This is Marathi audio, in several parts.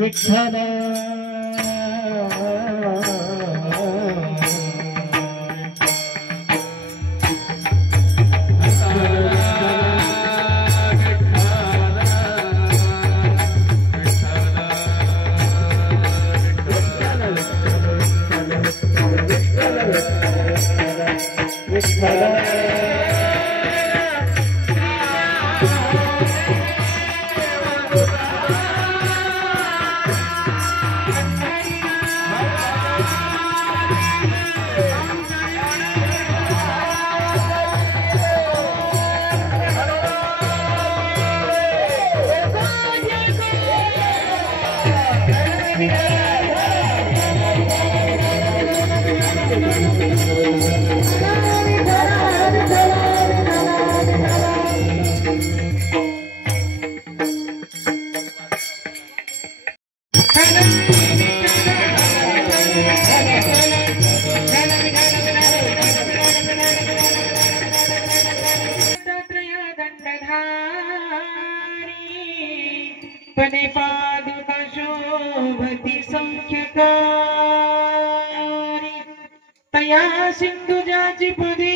विठ्ठल पदे पादुका शोभति संख्यकारी तया सिंधुजाची पदे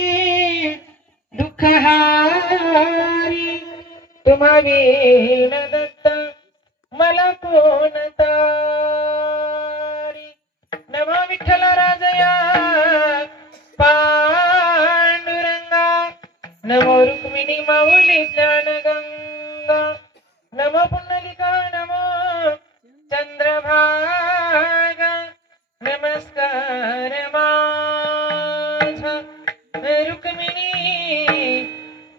दुःखहारी तुम्हावीन दत्त मला कोण तारी नमो विठ्ठल राजया पांडुरंगा नमो रुक्मिणी माऊली ज्ञानगंगा नमो पुंडलिका नमो चंद्रभागा नमस्कार माझा रुक्मिणी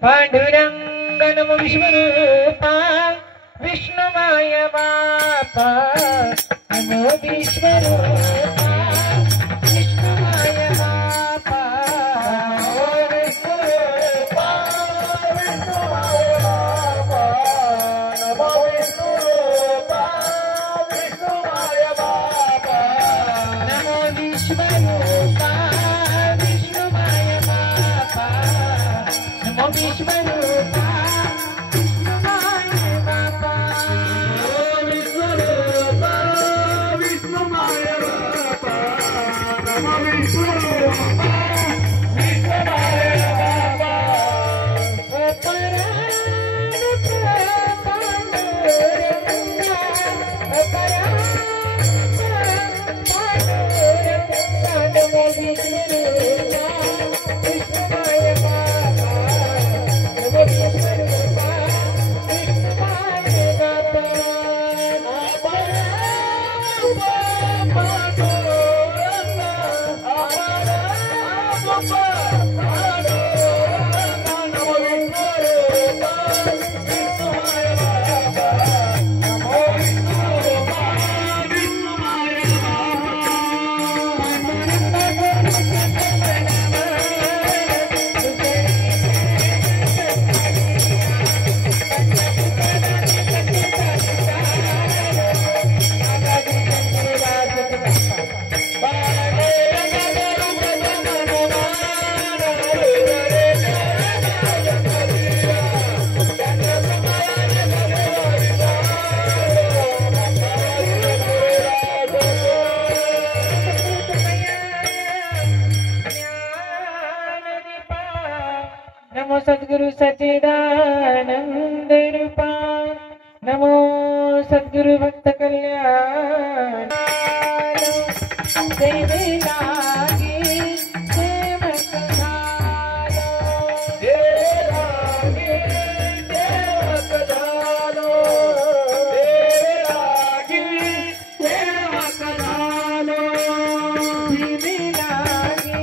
पांडुरंग नमो विश्वरूपा विष्णुमाय बापा नमो विश्वरूपा विष्णुमाय बापा सच्चिदानंद रूपा नमो सद्गुरु भक्त कल्याण देवे लागे सेवक झालो देवे लागे सेवक झालो देवे लागे सेवक झालो देवे लागे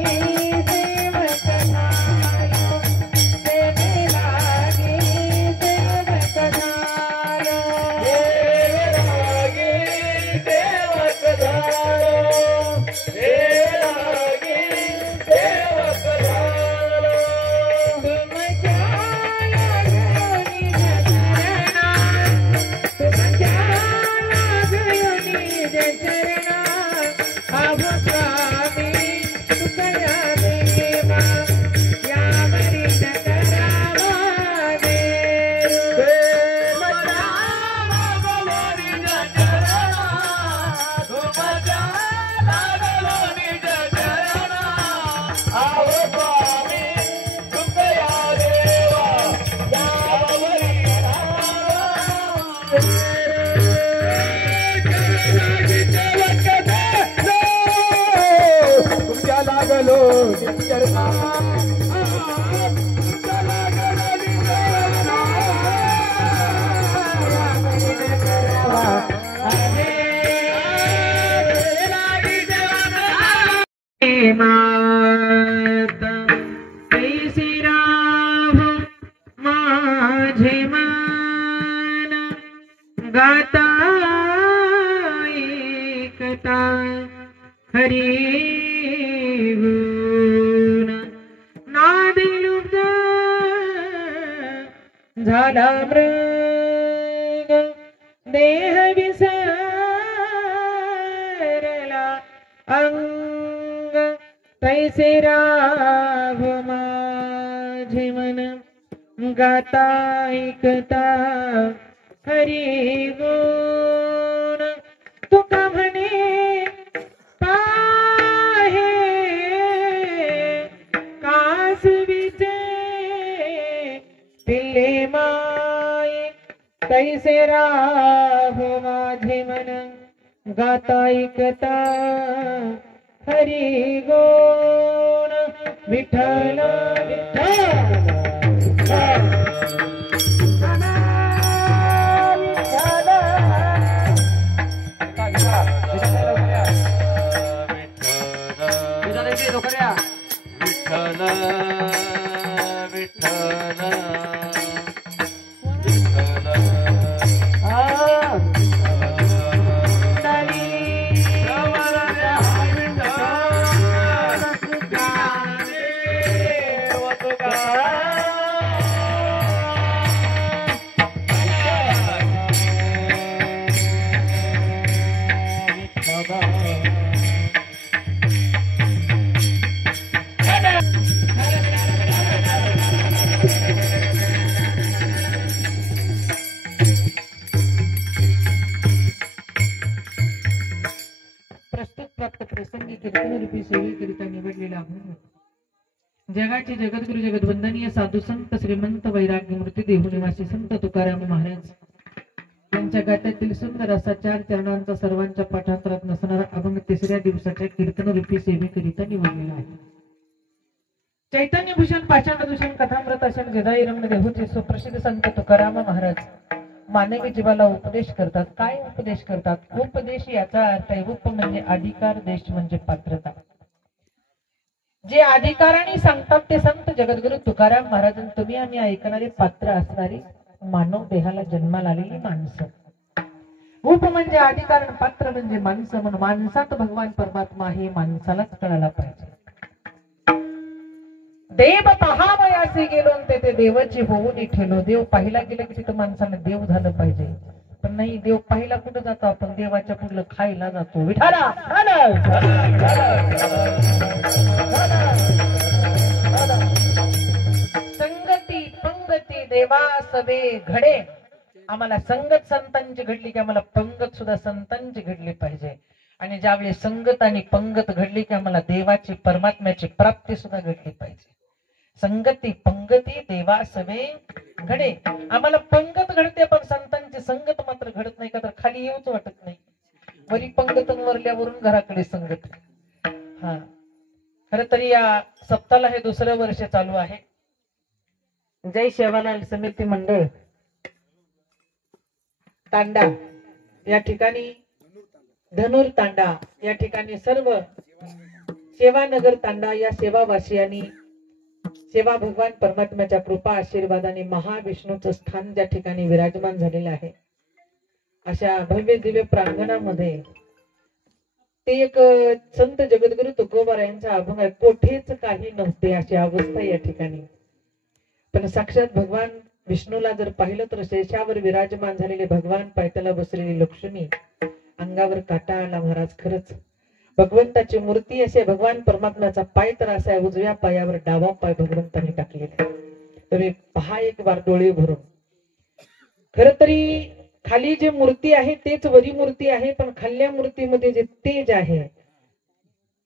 सेवक झालो देवे लागे सेवक झालो देवे लागे सेवक झालो गाता एकता हरी गुण नादी लुप्त झाला मृग देह विसरला अंग तैसे राव माझे मन गाता ऐकता हरी गुण तुका म्हणे पाहे कास विचे पिल्ले माये तैसे राव माझे मन गाता ऐकता हरी गुण विठ्ठल जगाचे जगद्गुरु जगद्वंदनीय साधू संत श्रीमंत वैराग्य मूर्ती देहू निवासी संत तुकाराम महाराज यांच्या गात्यातील सुंदर असा 4 चरणांचा सर्वांच्या पाठांतरात नसणारा अभंग 3ऱ्या दिवसाच्या कीर्तन रूपी सेवेकरिता निवडलेला आहे। चैतन्य भूषण पाषाण दूषण कथामृत अशा जदाई रमण देहूचे सुप्रसिद्ध संत तुकाराम महाराज मानवी जीवाला उपदेश करतात। काय उपदेश करतात? उपदेश याचा अर्थ आहे उप म्हणजे अधिकार, देश म्हणजे पात्रता। जे अधिकाराने सांगतात ते संत जगद्गुरु तुकाराम महाराज तुम्ही आम्ही ऐकणारे पात्र असणारी मानव देहाला जन्माला आलेली माणसं। उप म्हणजे अधिकार, पात्र म्हणजे माणसं। म्हणून माणसात भगवान परमात्मा हे माणसालाच कळायला पाहिजे। देव पहावयासे गेलो ते देवाची होऊन ठेलो। देव पाहिला गेलं की तिथं माणसाला देव झालं पाहिजे, पण नाही देव पाहिला कुठं जातो आपण? देवाच्या पुढलं खायला जातो। विठाला संगती पंगती देवा सवे घडे। आम्हाला संगत संतांची घडली की आम्हाला पंगत सुद्धा संतांची घडली पाहिजे। आणि ज्यावेळी संगत आणि पंगत घडली की आम्हाला देवाची परमात्म्याची प्राप्ती सुद्धा घडली पाहिजे। संगती पंगती देवा सवे घडे. आम्हाला पंगत घडते पण संतांची संगत मात्र घडत नाही, का तर खाली येऊच वाटत नाही. वरी पंगत वरल्यावरून घराकडे संगत. हा, खर तरी या सप्ताहाला हे दुसरं वर्ष चालू आहे. जय सेवालाल समिती मंडळ तांडा या ठिकाणी, धनुर तांडा या ठिकाणी सर्व सेवानगर तांडा या सेवावासियांनी सेवा भगवान परमात्म्याच्या कृपा आशीर्वादाने महाविष्णूचं स्थान ज्या ठिकाणी विराजमान झालेलं आहे, अशा भव्य दिव्य प्रांगणामध्ये ते एक संत जगद्गुरु तुकोबा यांचा अभंग आहे. कोठेच काही नव्हते अशी अवस्था या ठिकाणी, पण साक्षात भगवान विष्णूला जर पाहिलं तर शेषावर विराजमान झालेले भगवान, पायथ्याला बसलेली लक्ष्मी, अंगावर काटा आला. महाराज खरंच भगवंताची मूर्ती असे भगवान परमात्म्याचा पाय तर असा आहे, उजव्या पायावर डावा पाय भगवंतांनी टाकलेला. तर पहा एक बार डोळे भरून. खर तरी खाली जे मूर्ती आहे तेच वरी मूर्ती आहे, पण खाल्ल्या मूर्तीमध्ये जे तेज आहे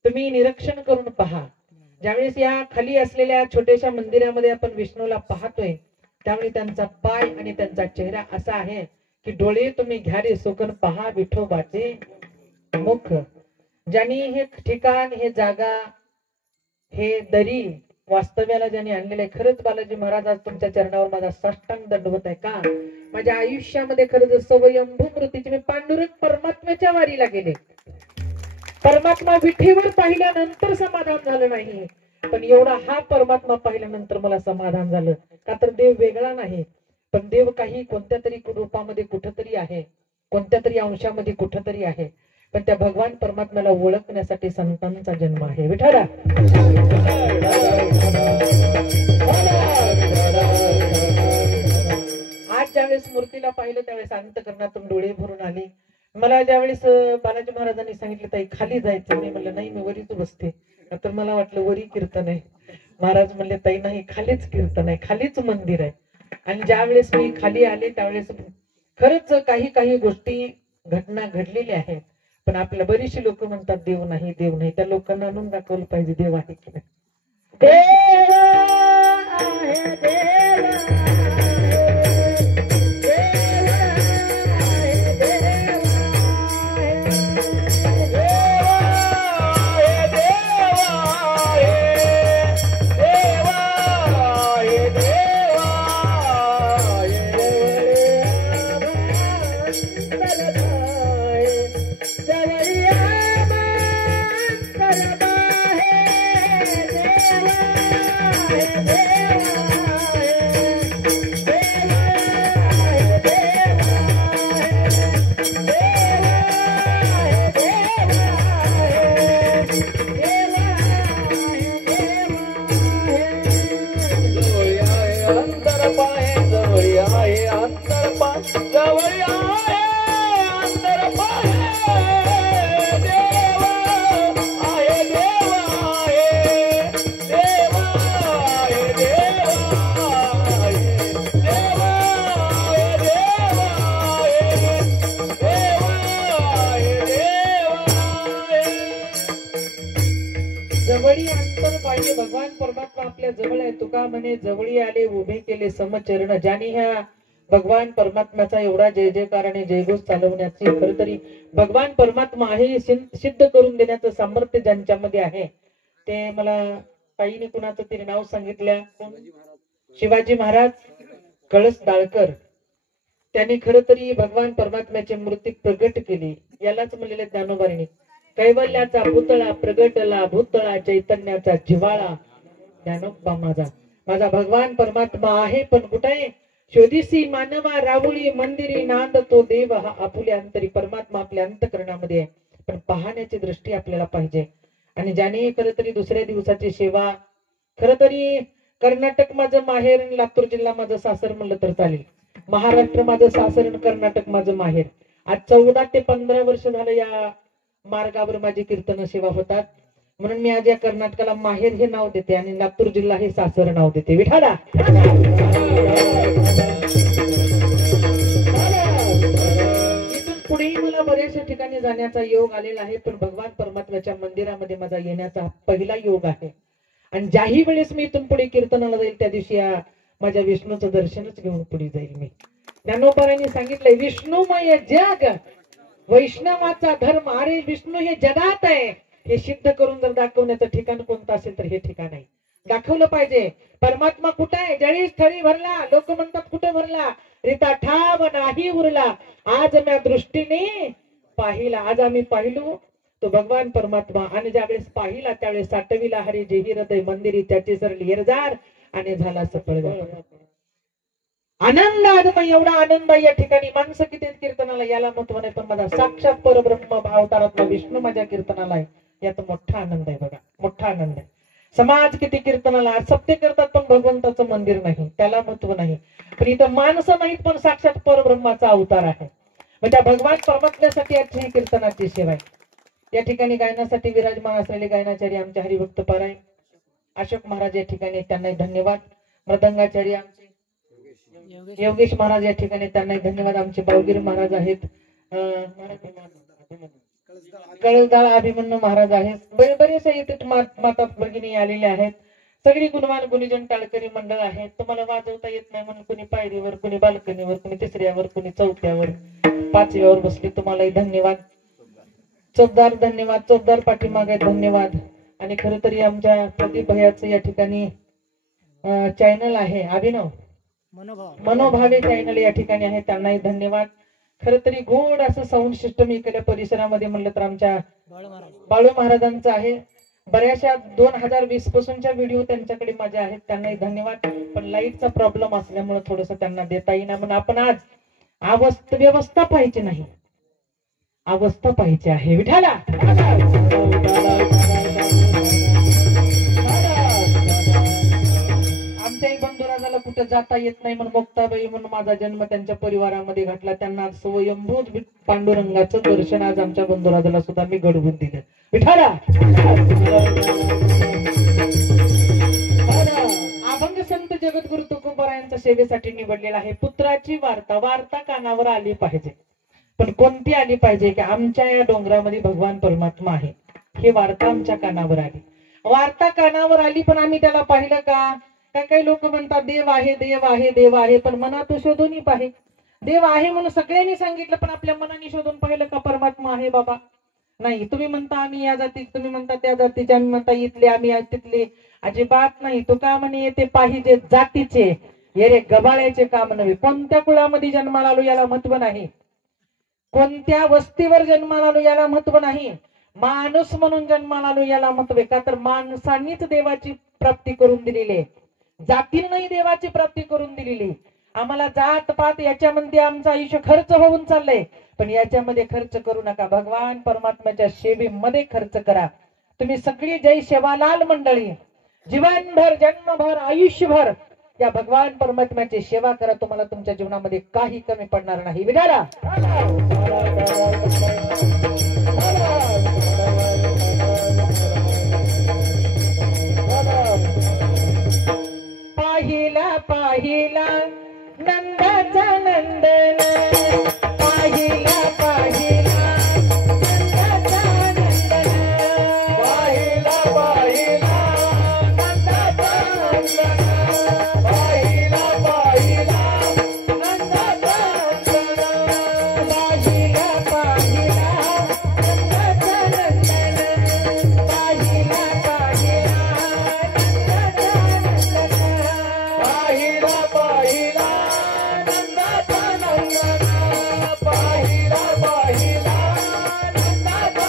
तुम्ही निरीक्षण करून पहा. ज्यावेळेस या खाली असलेल्या छोट्याशा मंदिरामध्ये आपण विष्णूला पाहतोय, त्यावेळी त्यांचा पाय आणि त्यांचा चेहरा असा आहे की डोळे तुम्ही घ्या रे सोकन पहा विठोबाचे मुख. ज्यांनी हे ठिकाण, हे जागा, हे दरी वास्तव्याला ज्यांनी आणलेलं आहे, खरंच बालाजी महाराज आज तुमच्या चरणावर माझा साष्टांग दंडवत आहे. का माझ्या आयुष्यामध्ये खरंच स्वयंभू मूर्तीची, मी पांडुरंग परमात्म्याच्या वारीला गेले. परमात्मा विठीवर पाहिल्यानंतर समाधान झालं नाही, पण एवढा हा परमात्मा पाहिल्यानंतर मला समाधान झालं. का तर देव वेगळा नाही, पण देव काही कोणत्या तरी रूपामध्ये कुठंतरी आहे, कोणत्या तरी अंशामध्ये कुठंतरी आहे. पण त्या भगवान परमात्म्याला ओळखण्यासाठी संतांचा जन्म आहे. विठ्ठला आज ज्यावेळेस मूर्तीला पाहिलं त्यावेळेस अंतःकरणातून डोळे भरून आले. मला ज्यावेळेस बालाजी महाराजांनी सांगितलं ताई खाली जायचं, मी म्हणलं नाही मी वरीच बसते. तर मला वाटलं वरी कीर्तन आहे. महाराज म्हणले ताई नाही, खालीच कीर्तन आहे, खालीच मंदिर आहे. आणि ज्यावेळेस मी खाली आले त्यावेळेस खरंच काही काही गोष्टी घटना घडलेल्या आहेत. पण आपल्या बरीचशी लोक म्हणतात देव नाही, देव नाही. त्या लोकांना आणून दाखवलं पाहिजे देव आहे की नाही. देव आहे, जवळी अंतर पाहिजे. भगवान परमात्मा आपल्या जवळ आहे. तुका म्हणे जवळी आले उभे केले समचरण. ज्यांनी ह्या भगवान परमात्म्याचा एवढा जय जयकार आणि जयघोष चालवण्याची, खर तरी भगवान परमात्मा आहे सिद्ध करून देण्याचं सामर्थ्य ज्यांच्यामध्ये आहे, ते मला ताईने कुणाचं तरी नाव सांगितलं, शिवाजी महाराज कळस दाळकर. त्यांनी खर तरी भगवान परमात्म्याची मूर्ती प्रगट केली. यालाच म्हणलेले ज्ञानोबांनी कैवल्याचा पुतळा प्रगटला भूतळा चैतन्याचा जिव्हाळा. ज्ञानोबा माझा माझा भगवान परमात्मा आहे, पण कुठे शोधिसी मानवा राहुळी मंदिरी नांद तो देव हा आपुल्या अंतरी. परमात्मा आपल्या अंतःकरणामध्ये आहे, पण पाहण्याची दृष्टी आपल्याला पाहिजे. आणि ज्याने खर तरी दुसऱ्या दिवसाची सेवा, खर तरी कर्नाटक माझं माहेर आणि लातूर जिल्हा माझं सासर म्हणलं तर चालेल. महाराष्ट्र माझं सासर आणि कर्नाटक माझं माहेर. आज 14 ते 15 वर्ष झालं या मार्गावर माझी कीर्तन सेवा होतात. म्हणून मी आज या कर्नाटकाला माहेर हे नाव देते आणि लातूर जिल्हा हे सासर नाव देते. विठाला इथून पुढेही मला बऱ्याचशा ठिकाणी जाण्याचा योग आलेला आहे, पण भगवान परमात्म्याच्या मंदिरामध्ये माझा येण्याचा पहिला योग आहे. आणि ज्याही वेळेस मी इथून पुढे कीर्तनाला जाईल त्या दिवशी माझ्या विष्णूचं दर्शनच घेऊन पुढे जाईल मी. ज्ञानोबांनी सांगितलंय विष्णुमय जग वैष्णवाचा धर्म. अरे विष्णू हे जगात आहे हे सिद्ध करून जर दाखवण्याचं ठिकाण कोणतं असेल तर हे ठिकाण आहे. दाखवलं पाहिजे परमात्मा कुठे आहे. जळी स्थळी भरला. लोक म्हणतात कुठे भरला. रिता ठाव नाही उरला. आज म्या दृष्टीने पाहिला. आज आम्ही पाहिलो तो भगवान परमात्मा. आणि ज्यावेळेस पाहिला त्यावेळेस साठविला हरी जेही हृदय मंदिरी त्याची सरली येरजार आणि झाला सफळ. आनंद आजमय एवढा आनंद या ठिकाणी. माणसं किती कीर्तनाला याला महत्व नाही पण माझा साक्षात परब्रह्म अवतारातला विष्णू माझ्या कीर्तनाला आहे यात मोठा आनंद आहे. बघा मोठा आनंद आहे. समाज किती कीर्तनाला सत्य करतात पण भगवंताचं मंदिर नाही त्याला महत्व नाही. पण इथं माणसं नाहीत पण साक्षात परब्रह्माचा अवतार आहे. मग त्या भगवान परमात्म्यासाठी आजची कीर्तनाची सेवा आहे. या ठिकाणी गायनासाठी विराजमान असलेले गायनाचार्य आमचे हरिभक्त पारायण अशोक महाराज या ठिकाणी त्यांनाही धन्यवाद. मृदंगाचार्य आमचे योगेश महाराज या ठिकाणी त्यांनाही धन्यवाद. आमचे बावगिरी महाराज आहेत. कळसदाळ अभिमन्यू महाराज आहेत. बरेचसे इथे माता भगिनी आलेले आहेत. सगळी गुणवान गुणीजन टाळकरी मंडळ आहेत. तुम्हाला वाजवता येत नाही म्हणून कुणी पायरीवर कुणी बाल्कनीवर कुणी तिसऱ्यावर कुणी चौथ्यावर पाचव्यावर बसले. तुम्हालाही धन्यवाद. चोपदार धन्यवाद. चोपदार पाठीमागे धन्यवाद. आणि खरं तरी आमच्या प्रदीप भैयाचं या ठिकाणी चॅनल आहे अभिनव मनोभावे चॅनल या ठिकाणी आहे त्यांनाही धन्यवाद. खरं तरी गोड असं साऊंड सिस्टम इकडे परिसरामध्ये म्हणलं तर आमच्या बाळू महाराजांचं आहे. बऱ्याचशा 2020 पासूनच्या व्हिडिओ त्यांच्याकडे माझ्या आहेत त्यांनाही धन्यवाद. पण लाईटचा प्रॉब्लेम असल्यामुळे थोडस त्यांना देता येईना म्हणून आपण आज व्यवस्था पाहिजे नाही अवस्था पाहिजे आहे. विठाला आमच्याही बंधुराजाला कुठे जाता येत नाही म्हणून मुक्ताबाई म्हणून माझा जन्म त्यांच्या परिवारामध्ये घातला. त्यांना स्वयंभूत पांडुरंगाचं दर्शन आज आमच्या बंधुराजाला सुद्धा मी घडवून दिलं. विठाला अभंग संत जगद्गुरु तुकोबारायांच्या सेवेसाठी निवडलेला आहे. पुत्राची वार्ता कानावर आली पाहिजे. पण कोणती आली पाहिजे की आमच्या या डोंगरामध्ये भगवान परमात्मा आहे ही वार्ता आमच्या कानावर आली. वार्ता कानावर आली पण आम्ही त्याला पाहिलं का. काही लोक म्हणतात देव आहे देव आहे देव आहे पण मनात शोधूनही पाहे. देव आहे म्हणून सगळ्यांनी सांगितलं पण आपल्या मनाने शोधून पाहिलं का परमात्मा आहे बाबा. नाही तुम्ही म्हणता आम्ही या जातीत तुम्ही म्हणता त्या जातीचे आम्ही म्हणता इथले आम्ही तिथले. अजिबात नाही. तो का म्हणे येते पाहिजे जातीचे ये रे गबाळ्याचे काम नव्हे. कोणत्या कुळामध्ये जन्माला आलो याला महत्व नाही. कोणत्या वस्तीवर जन्माला आलो याला महत्व नाही. माणूस म्हणून जन्माला आलो याला महत्व आहे. का तर माणसांनीच देवाची प्राप्ती करून दिलेली आहे. जातींनाही देवाची प्राप्ती करून दिलेली. आम्हाला जात पात याच्यामध्ये आमचं आयुष्य खर्च होऊन चाललंय पण याच्यामध्ये खर्च करू नका. भगवान परमात्म्याच्या सेवेमध्ये खर्च करा. तुम्ही सगळी जय सेवालाल मंडळी जीवनभर जन्मभर आयुष्यभर या भगवान परमात्म्याची सेवा करा. तुम्हाला तुमच्या जीवनामध्ये काही कमी पडणार नाही. विधाला पाहिला पाहिला नंदाचा नंदन पाहिला पाहिला नंदाचा नंदन पाहिला पाहिला नंदाचा नंदन पाहिला पाहिला नंदाचा नंदन पाहिला पाहिला नंदाचा नंदन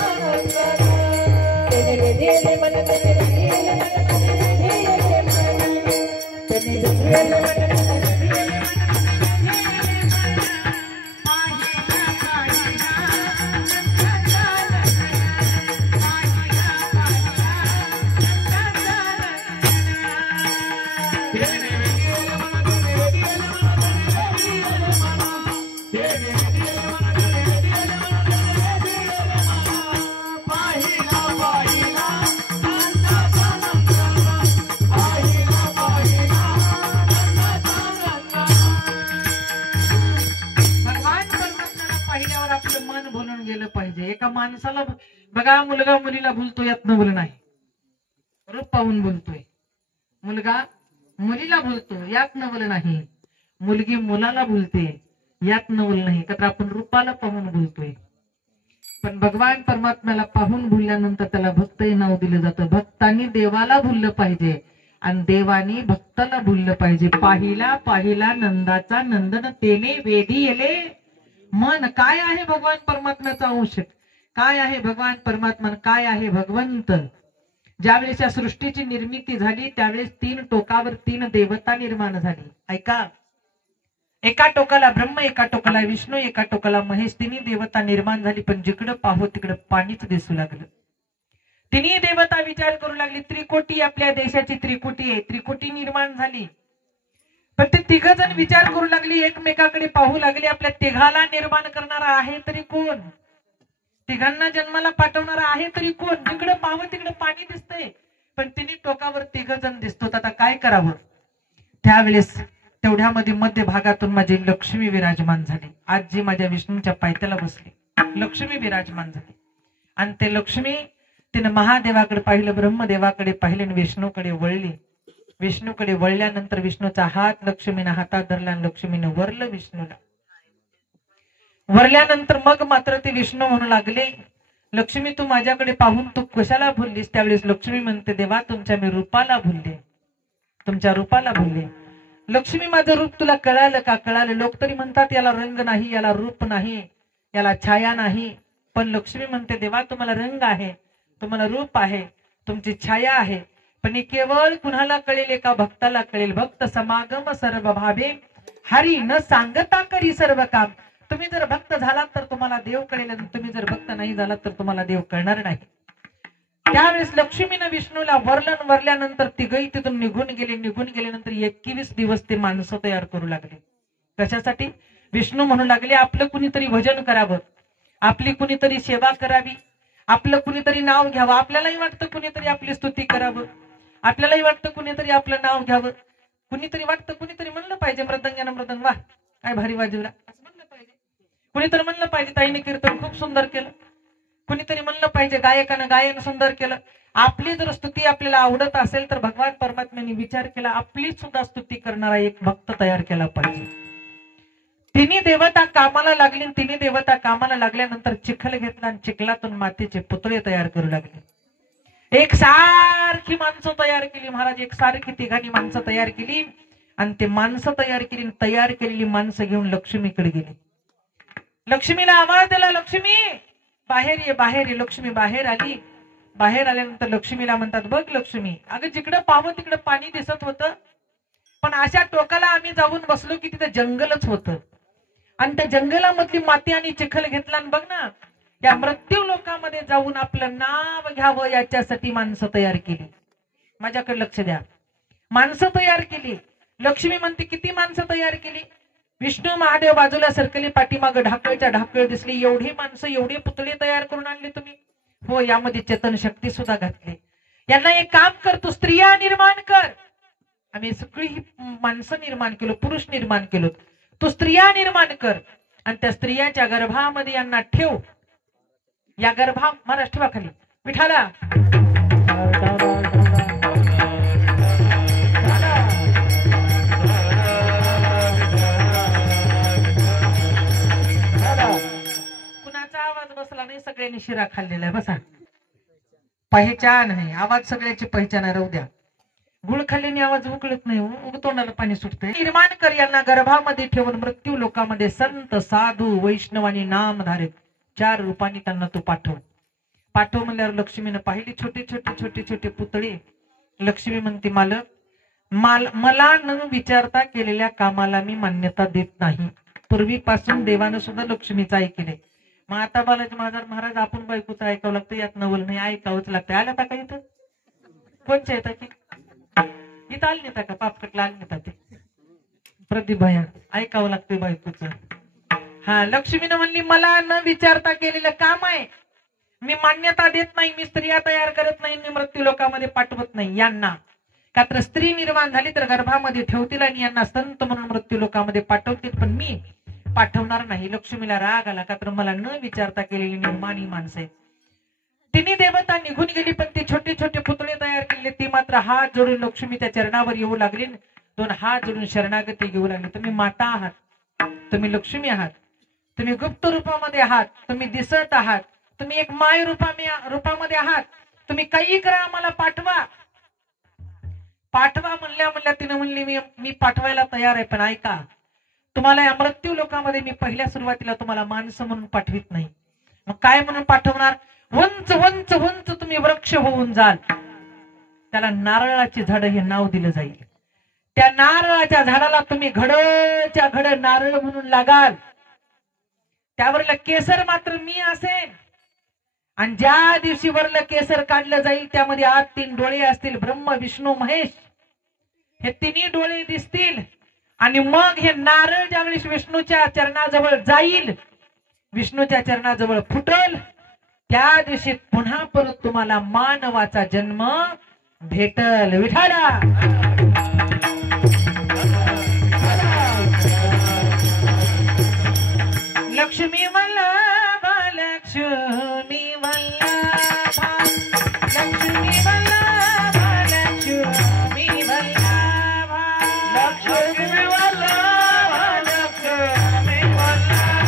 पाहिला पाहिला एका माणसाला बघा मुलगा मुलीला बोलतो यातनं बोल नाही रूप पाहून बोलतोय. मुलगा मुलीला भुलतो यात नवल नाही, मुलगी मुलाला भुलते यात नवल नाही. तर आपण रूपाला पाहून भुलतोय, पण भगवान परमात्म्याला पाहून भुलल्यानंतर त्याला भक्त हे नाव दिलं जातं. भक्तांनी देवाला भुललं पाहिजे आणि देवानी भक्ताला भुललं पाहिजे. पाहिला पाहिला नंदाचा नंदन तेने वेदी येले मन. काय आहे भगवान परमात्म्याचा अंश, काय आहे भगवान परमात्मा, काय आहे भगवंत. ज्यावेळेस या सृष्टीची निर्मिती झाली त्यावेळेस 3 टोकावर 3 देवता निर्माण झाली. ऐका, एका टोकाला ब्रह्म, एका टोकाला विष्णू, एका टोकाला महेश. 3 देवता निर्माण झाली. पण जिकडं पाहो तिकडं पाणीच दिसू लागलं. 3 देवता विचार करू लागली. त्रिकोटी आपल्या देशाची त्रिकोटी आहे, त्रिकोटी निर्माण झाली. पण ते 3 जण विचार करू लागली, एकमेकाकडे पाहू लागले, आपल्या तिघाला निर्माण करणारा आहे तरी कोण, तिघांना जन्माला पाठवणारा आहे तरी कोण. जिकडे पाहावं तिकडे पाणी दिसतंय, पण 3 टोकावर 3 जण दिसतो. आता काय करावं. त्यावेळेस तेवढ्यामध्ये मध्य भागातून माझी लक्ष्मी विराजमान झाली. आजी माझ्या विष्णूच्या पायथ्याला बसली, लक्ष्मी विराजमान झाली. आणि ते लक्ष्मी तिने महादेवाकडे पाहिलं, ब्रह्मदेवाकडे पाहिले आणि विष्णूकडे वळली. विष्णूकडे वळल्यानंतर विष्णूचा हात लक्ष्मीने हातात धरला आणि लक्ष्मीने वरलं विष्णूला. वरल्यानंतर मग मात्र ते विष्णू म्हणू लागले, लक्ष्मी तू माझ्याकडे पाहून तू कशाला भुललीस. त्यावेळेस लक्ष्मी म्हणते, देवा तुमच्या मी रूपाला भुलले, तुमच्या रूपाला भुलले. लक्ष्मी माझं रूप तुला कळालं का. कळालं. लोक तरी म्हणतात याला रंग नाही, याला रूप नाही, याला छाया नाही. पण लक्ष्मी म्हणते, देवा तुम्हाला रंग आहे, तुम्हाला रूप आहे, तुमची छाया आहे. पण हे केवळ कुणाला कळेल, एका भक्ताला कळेल. भक्त समागम सर्व भावे हरी न सांगता करी सर्व काम. तुम्ही जर भक्त झालात तर तुम्हाला देव कळेल, आणि तुम्ही जर भक्त नाही झालात तर तुम्हाला देव कळणार नाही. त्यावेळेस लक्ष्मीनं विष्णूला वरल्यानंतर 3 तिथून निघून गेल्यानंतर 21 दिवस ते माणसं तयार करू लागले. कशासाठी. विष्णू म्हणू लागले, आपलं कुणीतरी भजन करावं, आपली कुणीतरी सेवा करावी, आपलं कुणीतरी नाव घ्यावं. आपल्यालाही वाटतं कुणीतरी आपली स्तुती करावं, आपल्यालाही वाटतं कुणीतरी आपलं नाव घ्यावं, कुणीतरी वाटतं कुणीतरी म्हणलं पाहिजे, मृदंगानं मृदंग वा काय भारी वाजवला असं म्हणलं पाहिजे. कुणीतरी म्हणलं पाहिजे, ताईने कीर्तन खूप सुंदर केलं. कुणीतरी म्हणलं पाहिजे, गायकानं गायन सुंदर केलं. आपली जर स्तुती आपल्याला आवडत असेल तर भगवान परमात्म्याने विचार केला, आपली सुद्धा स्तुती करणारा एक भक्त तयार केला पाहिजे. 3 देवता कामाला लागली. 3 देवता कामाला लागल्यानंतर चिखल घेतला आणि चिखलातून मातीचे पुतळे तयार करू लागले. एकसारखी माणसं तयार केली महाराज, एकसारखी 3 माणसं तयार केली. आणि ते माणसं तयार केली, तयार केलेली माणसं घेऊन लक्ष्मीकडे गेली. लक्ष्मीला आवाज दिला, लक्ष्मी बाहेर ये, बाहेर ये. लक्ष्मी बाहेर आली. बाहेर आल्यानंतर लक्ष्मीला म्हणतात, बघ लक्ष्मी, अगं जिकडं पाहावं तिकडं पाणी दिसत होतं, पण अशा टोकाला आम्ही जाऊन बसलो की तिथं जंगलच होतं. आणि त्या जंगलामधली माती आणि चिखल घेतला आणि बघ ना, या मृत्यू लोकांमध्ये जाऊन आपलं नाव घ्यावं याच्यासाठी माणसं तयार केली. माझ्याकडे लक्ष द्या. माणसं तयार केली. लक्ष्मी म्हणते, किती माणसं तयार केली. विष्णू महादेव बाजूला सरकले, पाठीमागं ढाकळच्या ढाकळ दिसली. एवढी माणसं, एवढे पुतळे तयार करून आणले तुम्ही. हो, यामध्ये चेतन शक्ती सुद्धा घातली. यांना एक काम कर, तू स्त्रिया निर्माण कर. आम्ही सगळी माणसं निर्माण केलो, पुरुष निर्माण केलो. तू स्त्रिया निर्माण कर आणि त्या स्त्रियांच्या गर्भामध्ये यांना ठेव. या गर्भा महाराज ठेवा खाली. विठाला कुणाचा आवाज बसला नाही, सगळ्यांनी शिरा खाल्लेला आहे. बसा. पहिचान आहे, आवाज सगळ्याची पहिचान आहे. राहू द्या. गुळ खाल्ल्याने आवाज उकळत नाही, तोंडाला पाणी सुटतंय. निर्माण कर, यांना गर्भामध्ये ठेवून मृत्यू लोकांमध्ये संत साधू वैष्णव आणि नामधारक 4 रूपांनी त्यांना तू पाठव. पाठव म्हणल्यावर लक्ष्मीनं पाहिली छोटे छोटे छोटे छोटे पुतळे. लक्ष्मी म्हणते, मालक मला न विचारता केलेल्या कामाला मी मान्यता देत नाही. पूर्वीपासून देवानं सुद्धा लक्ष्मीचं ऐकले. मग आता बालाजी महाराज आपण बायकोचं ऐकावं लागतं, यात नवल नाही, ऐकावंच लागतं. आला का इथं कोणच्या येतात की इथं आली नेता का पापकटला आली नेता ते प्रतिभया ऐकावं लागतंय बायकोचं. हा, लक्ष्मीनं म्हणली, मला न विचारता केलेलं काम आहे, मी मान्यता देत नाही. मी स्त्रिया तयार करत नाही, मी मृत्यू लोकांमध्ये पाठवत नाही यांना. का तर स्त्री निर्माण झाली तर गर्भामध्ये ठेवतील आणि यांना संत म्हणून मृत्यू लोकांमध्ये पाठवतील, पण मी पाठवणार नाही. लक्ष्मीला राग आला, का तर मला न विचारता केलेली निर्माण ही माणसं आहेत. तिन्ही देवता निघून गेली, पण ती छोटे छोटे पुतळे तयार केले ती मात्र हात जोडून लक्ष्मीच्या चरणावर येऊ लागली, 2 हात जोडून शरणागती घेऊ लागली. तुम्ही माता आहात, तुम्ही लक्ष्मी आहात, तुम्ही गुप्त रूपामध्ये आहात, तुम्ही दिसत आहात, तुम्ही एक माय रूपामध्ये आहात, तुम्ही काही करा आम्हाला पाठवा. पाठवा म्हणल्या तिने म्हणली मी पाठवायला तयार आहे, पण ऐका, तुम्हाला या मृत्यू लोकांमध्ये मी पहिल्या सुरुवातीला तुम्हाला माणसं म्हणून पाठवित नाही. मग काय म्हणून पाठवणार? उंच उंच उंच तुम्ही वृक्ष होऊन जाल, त्याला नारळाचे झाड हे नाव दिलं जाईल. त्या नारळाच्या झाडाला तुम्ही घडच्या घड नारळ म्हणून लागाल. त्यावरलं केसर मात्र मी असेन. आणि ज्या दिवशी वरलं केसर काढलं जाईल त्यामध्ये आत 3 डोळे असतील, ब्रह्म विष्णू महेश हे तिन्ही डोळे दिसतील. आणि मग हे नारळ ज्यावेळेस विष्णूच्या चरणाजवळ जाईल, विष्णूच्या चरणाजवळ फुटल, त्या दिवशी पुन्हा परत तुम्हाला मानवाचा जन्म भेटल. विठाला लक्ष्मी वल्लभा, लक्ष्मी वल्लभा, लक्ष्मी वल्लभा, लक्ष्मी वल्लभा, लक्ष्मी वल्लभा, लक्ष्मी वल्लभा,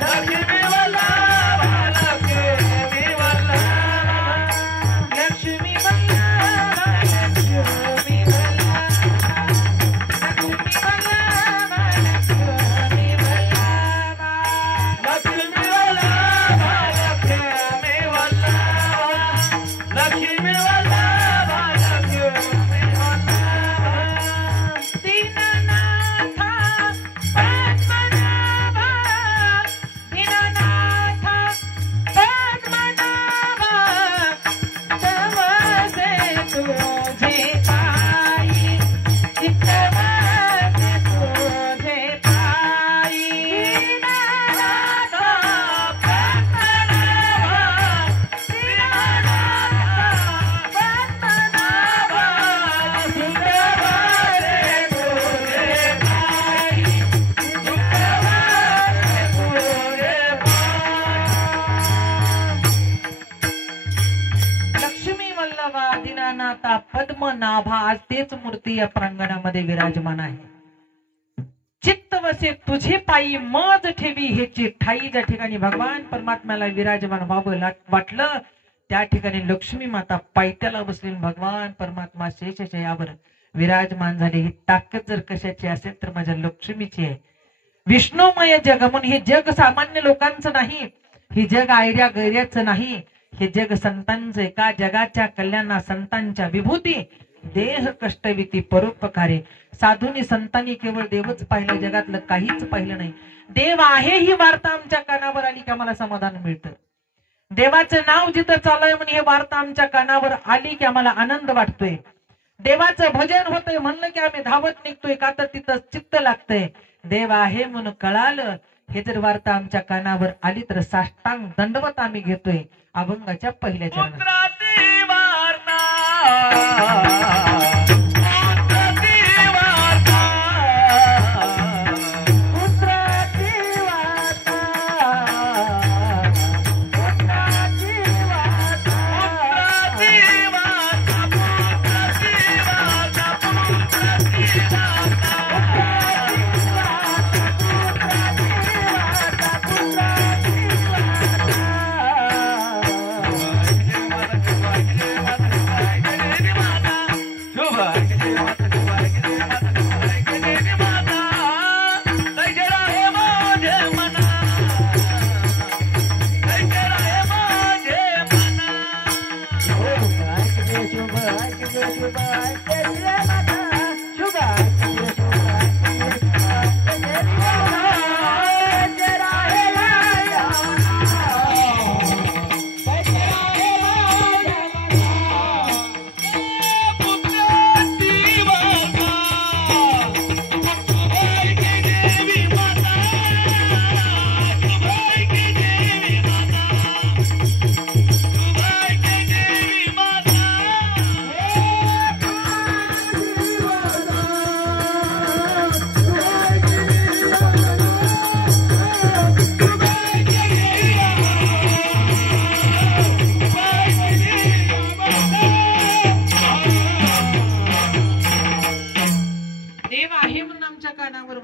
लक्ष्मी वल्लभा, लक्ष्मी वल्लभा, लक्ष्मी वल्लभा, लक्ष्मी पद्मनाभा, आज तेच मूर्ती या प्रांगणामध्ये विराजमान आहे. चित्त वसे तुझे पायी मज ठेवी हेची ठाई. ज्या ठिकाणी भगवान परमात्म्याला विराजमान व्हावं वाटलं त्या ठिकाणी लक्ष्मी माता पायथ्याला बसली, भगवान परमात्मा शेषशय्यावर विराजमान झाले. ही ताकद जर कशाची असेल तर माझ्या लक्ष्मीची आहे. विष्णुमय जग म्हणून हे जग सामान्य लोकांचं नाही, हे जग आयऱ्या गैऱ्याचं नाही, हे जग संतांचे. का जगाच्या कल्याणा संतांच्या विभूती, देह कष्टविती परोपकारे. साधूंनी संतांनी केवळ देवच पाहिलं, जगातलं काहीच पाहिलं नाही. देव आहे ही वार्ता आमच्या कानावर आली की आम्हाला समाधान मिळतं. देवाचं नाव जिथं चालूय म्हणून ही वार्ता आमच्या कानावर आली की आम्हाला आनंद वाटतोय. देवाचं भजन होतंय म्हणलं की आम्ही धावत निघतोय, का तर तिथं चित्त लागतंय. देव आहे म्हणून कळालं हे जर वार्ता आमच्या कानावर आली तर साष्टांग दंडवत आम्ही घेतोय अभंगाच्या पहिल्या चरणात.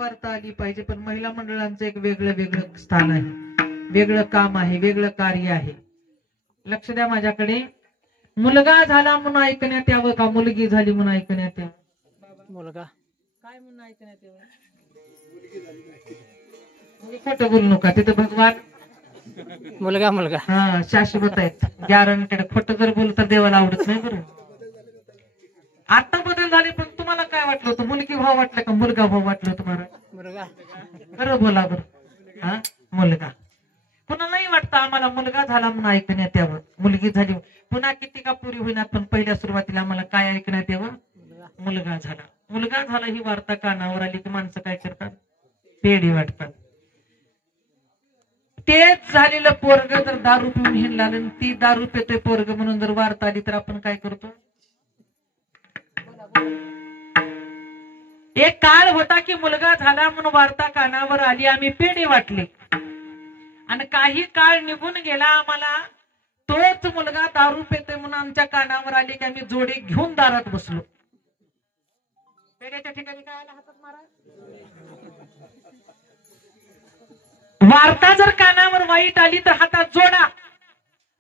वार्ता आली पाहिजे, पण महिला मंडळांचं एक वेगळं स्थान आहे, वेगळं काम आहे, वेगळं कार्य आहे. लक्ष द्या माझ्याकडे. मुलगा झाला म्हणून ऐकण्यात यावं का मुलगी झाली म्हणून ऐकण्यात यावं? मुलगा काय म्हणून ऐकण्यात यावं? खोटं बोलू नका, तिथे भगवान मुलगा मुलगा हा शाश्वत आहेत, गॅरंटेड. खोटं जर बोलू तर देवाला आवडत नाही. बरं, आता बदल झाले, पण तुम्हाला काय वाटलं होतं? मुलगी भाव वाटलं का मुलगा भाव वाटलं तुम्हाला? मुलगा बरं बोला बरं. हा, मुलगा. कुणालाही वाटतं आम्हाला मुलगा झाला म्हणून ऐकण्यात यावं, मुलगी झाली पुन्हा किती का पुरी होईना, पण पहिल्या सुरुवातीला आम्हाला काय ऐकण्यात यावं? मुलगा झाला. मुलगा झाला ही वार्ता कानावर आली की माणसं काय करतात? पेढी वाटतात. तेच झालेलं पोरग जर दारू पिऊन हिंडला आणि ती दारू पितोय पोरग म्हणून जर वार्ता आली तर आपण काय करतो? एक काळ होता की मुलगा झाला म्हणून वार्ता कानावर आली, आम्ही पेढे वाटले. आणि काही काळ निघून गेला, आम्हाला तोच मुलगा दारू पितोय म्हणून आमच्या कानावर आली की आम्ही जोडे घेऊन दारात बसलो. पेढ्याच्या ठिकाणी काय आला? हातात मारा. वार्ता जर कानावर वाईट आली तर हातात जोडा,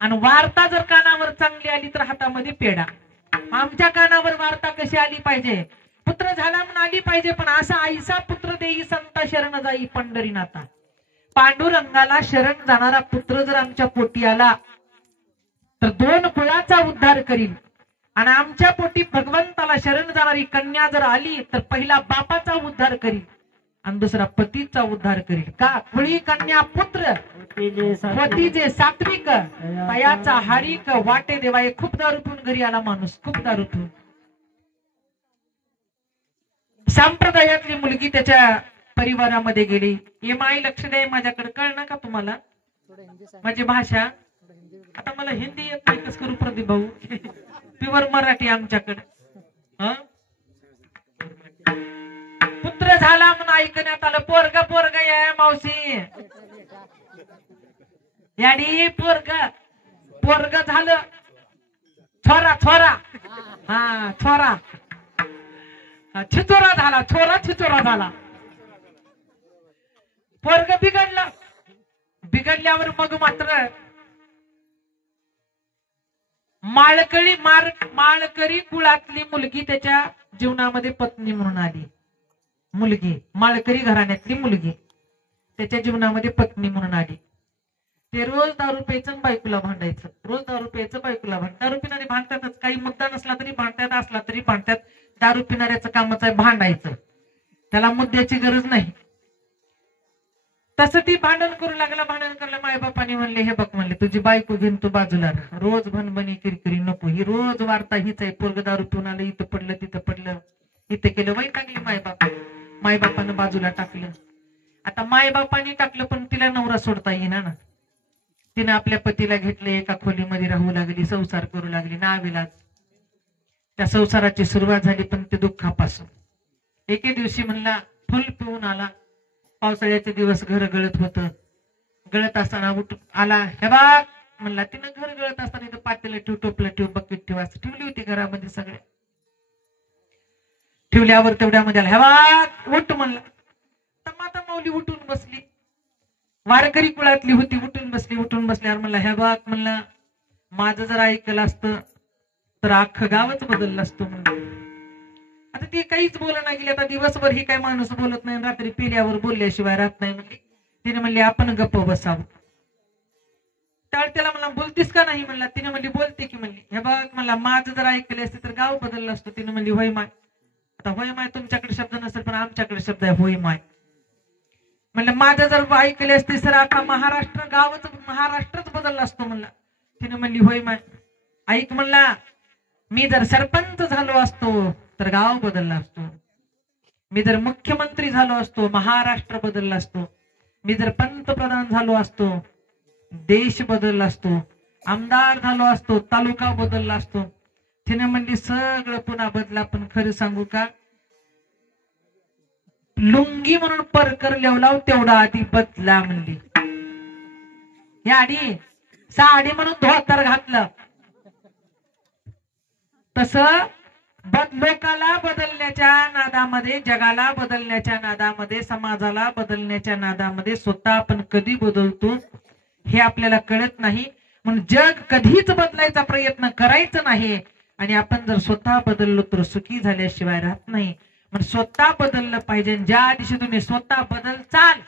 आणि वार्ता जर कानावर चांगली आली तर हातामध्ये पेढा. आमच्या कानावर वार्ता कशी आली पाहिजे? पुत्र झाला म्हणून आली पाहिजे, पण असा आईसा पुत्र देई संता शरण जाई पंढरीनाथा. पांडुरंगाला शरण जाणारा पुत्र जर आमच्या पोटी आला तर 2 कुळाचा उद्धार करील, आणि आमच्या पोटी भगवंताला शरण जाणारी कन्या जर आली तर पहिला बापाचा उद्धार करील आणि दुसरा पतीचा उद्धार करील. का? कुळी कन्या पुत्र पती जे सात्विक तयाचा हारिक वाटे देवाय. खूप दारू पिऊन घरी आला माणूस, खूप दारू पिऊन. संप्रदायातली मुलगी त्याच्या परिवारामध्ये गेली. ये माई लक्ष द्या माझ्याकडे, कळणार का तुम्हाला माझी भाषा? आता मला हिंदी येत नाही, कस करू प्रदीप भाऊ? प्युअर मराठी आमच्याकडे. पुत्र झाला म्हणून ऐकण्यात आलं, पोरग पोरग या मावशी याडी, पोरग पोरग झालं, छोरा छोरा, हा छोरा छिचोरा झाला, छोरा छिचोरा झाला. पोरग बिघडलं. बिघडल्यावर मग मात्र माळकरी कुळातली मुलगी त्याच्या जीवनामध्ये पत्नी म्हणून आली. मुलगी माळकरी घराण्यातली मुलगी त्याच्या जीवनामध्ये पत्नी म्हणून आली. ते रोज दारू प्यायचं, बायकोला भांडायचं, रोज दारू प्यायचं, बायकोला दारू पिणारे भांडतातच. काही मुद्दा नसला तरी भांडतात, असला तरी भांडतात. दारू पिणाऱ्याचं कामच आहे भांडायचं, त्याला मुद्द्याची गरज नाही. तसं ती भांडण करू लागला. भांडण करायला मायबापाने म्हणले, हे बघ म्हणले, तुझी बायको घेऊन तू बाजूला राहा, रोज भनभनी किरकिरी नको. ही रोज वार्ता हीच आहे, पोरग दारू पिऊन आलं, इथं पडलं तिथं पडलं, इथं केलं, वैतागली मायबाप. मायबापानं बाजूला टाकलं. आता मायबापाने टाकलं पण तिला नवरा सोडता येईना ना. तिने आपल्या पतीला घेतले, एका खोलीमध्ये राहू लागली, संसार करू लागली. नाविलाज त्या संसाराची सुरुवात झाली, पण ते दुःखापासून. एके दिवशी म्हणला फुल पिऊन आला, पावसाळ्याचे दिवस घर गळत होत. गळत असताना उठून आला, हे बघ म्हणला. तिनं घर गळत असताना इथं पातेलं ठेव, टोपलं ठेव, बकेट ठेव, असं ठेवली होती घरामध्ये सगळे. ठेवल्यावर तेवढ्यामध्ये आला, हे बघ उठ म्हणला. तर माता माऊली उठून बसली, वारकरी कुळातली होती, उठून बसली. उठून बसल्यावर म्हणला, हे बघ म्हणला, माझं जर ऐकलं असतं तर अख्खं गावच बदललं असतं म्हणलं. आता ती काहीच बोलणं गेली. आता दिवसभर ही काही माणूस बोलत नाही, रात्री पिल्यावर बोलल्याशिवाय राहत नाही म्हणली. तिने म्हणली, आपण गप्प बसावं. त्यावेळी त्याला म्हणला, बोलतीस का नाही म्हणला. तिने म्हणली, बोलते की म्हणली. हे बघ म्हणला, माझं जर ऐकले असते तर गाव बदललं असतं. तिने म्हणली, होय माय. आता होय माय तुमच्याकडे शब्द नसेल, पण आमच्याकडे शब्द आहे होय माय. म्हणलं, माझं जर ऐकले असते सर आता महाराष्ट्रच बदलला असतो म्हणला. तिने म्हणली, होय माय. ऐक म्हणला, मी जर सरपंच झालो असतो तर गाव बदलला असतो. मी जर मुख्यमंत्री झालो असतो महाराष्ट्र बदलला असतो. मी जर पंतप्रधान झालो असतो देश बदलला असतो. आमदार झालो असतो तालुका बदलला असतो. तिने म्हणली, सगळं पुन्हा बदला, पण खरं सांगू का, लुंगी म्हणून परकर लेवलाव तेवढा आधी बदला म्हणली. या आधी साडी म्हणून धोतर घातलं, तसं लोकाला बदलण्याच्या नादामध्ये, जगाला बदलण्याच्या नादामध्ये, समाजाला बदलण्याच्या नादामध्ये स्वतः आपण कधी बदलतो हे आपल्याला कळत नाही. म्हणून जग कधीच बदलायचा प्रयत्न करायचा नाही आणि आपण जर स्वतः बदललो तर सुखी झाल्याशिवाय राहत नाही. म्हणून स्वतः बदललं पाहिजे. ज्या दिवशी तुम्ही स्वतः बदलचाल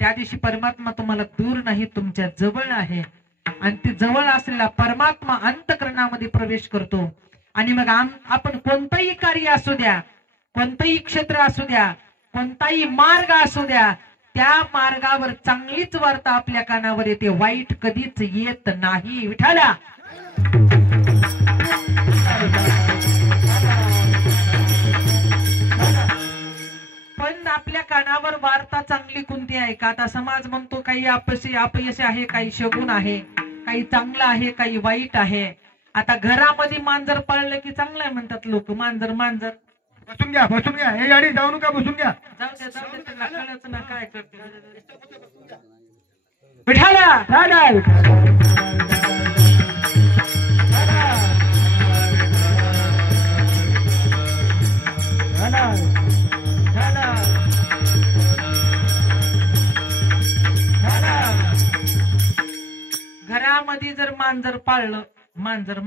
त्या दिवशी परमात्मा तुम्हाला दूर नाही, तुमच्या जवळ आहे. आणि ते जवळ असलेला परमात्मा अंतःकरणामध्ये प्रवेश करतो. आणि मग आपण कोणतंही कार्य असू द्या, कोणतंही क्षेत्र असू द्या, कोणताही मार्ग असू द्या, त्या मार्गावर चांगलीच वार्ता आपल्या कानावर येते, वाईट कधीच येत नाही. विठाला पण आपल्या कानावर वार्ता चांगली कोणती आहे का? आता समाज म्हणतो काही अपयश आहे, काही शगुन आहे, काही चांगलं आहे, काही वाईट आहे. आता घरामध्ये मांजर पाळलं की चांगलं आहे म्हणतात लोक. मांजर बसून घ्या हे गाडी जाऊ नका, बसून घ्या. जाऊ दे त्यांना कळत ना काय करते. विठाला घरामध्ये जर मांजर पाळलं, मांजर तर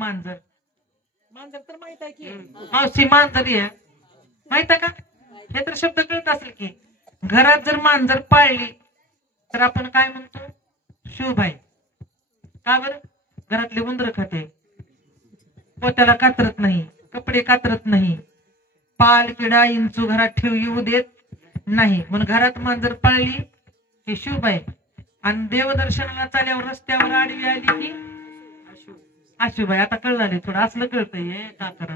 माहित आहे की मावशी मांजर आहे माहित आहे का? हे तर शब्द कळत असेल की. घरात जर मांजर पाळली तर आपण काय म्हणतो? शुभ आहे. का बरं? घरातले उंदर खाते, पोत्याला कातरत नाही, कपडे कातरत नाही, पाल किडा इंचू घरात ठेव येऊ देत नाही. म्हणून घरात मांजर पाळली हे शुभ आहे. आणि देवदर्शनाला चालल्यावर रस्त्यावर आडवी आली की अशुभ आहे. आता कळलं थोडं असलं कळतंय का करा.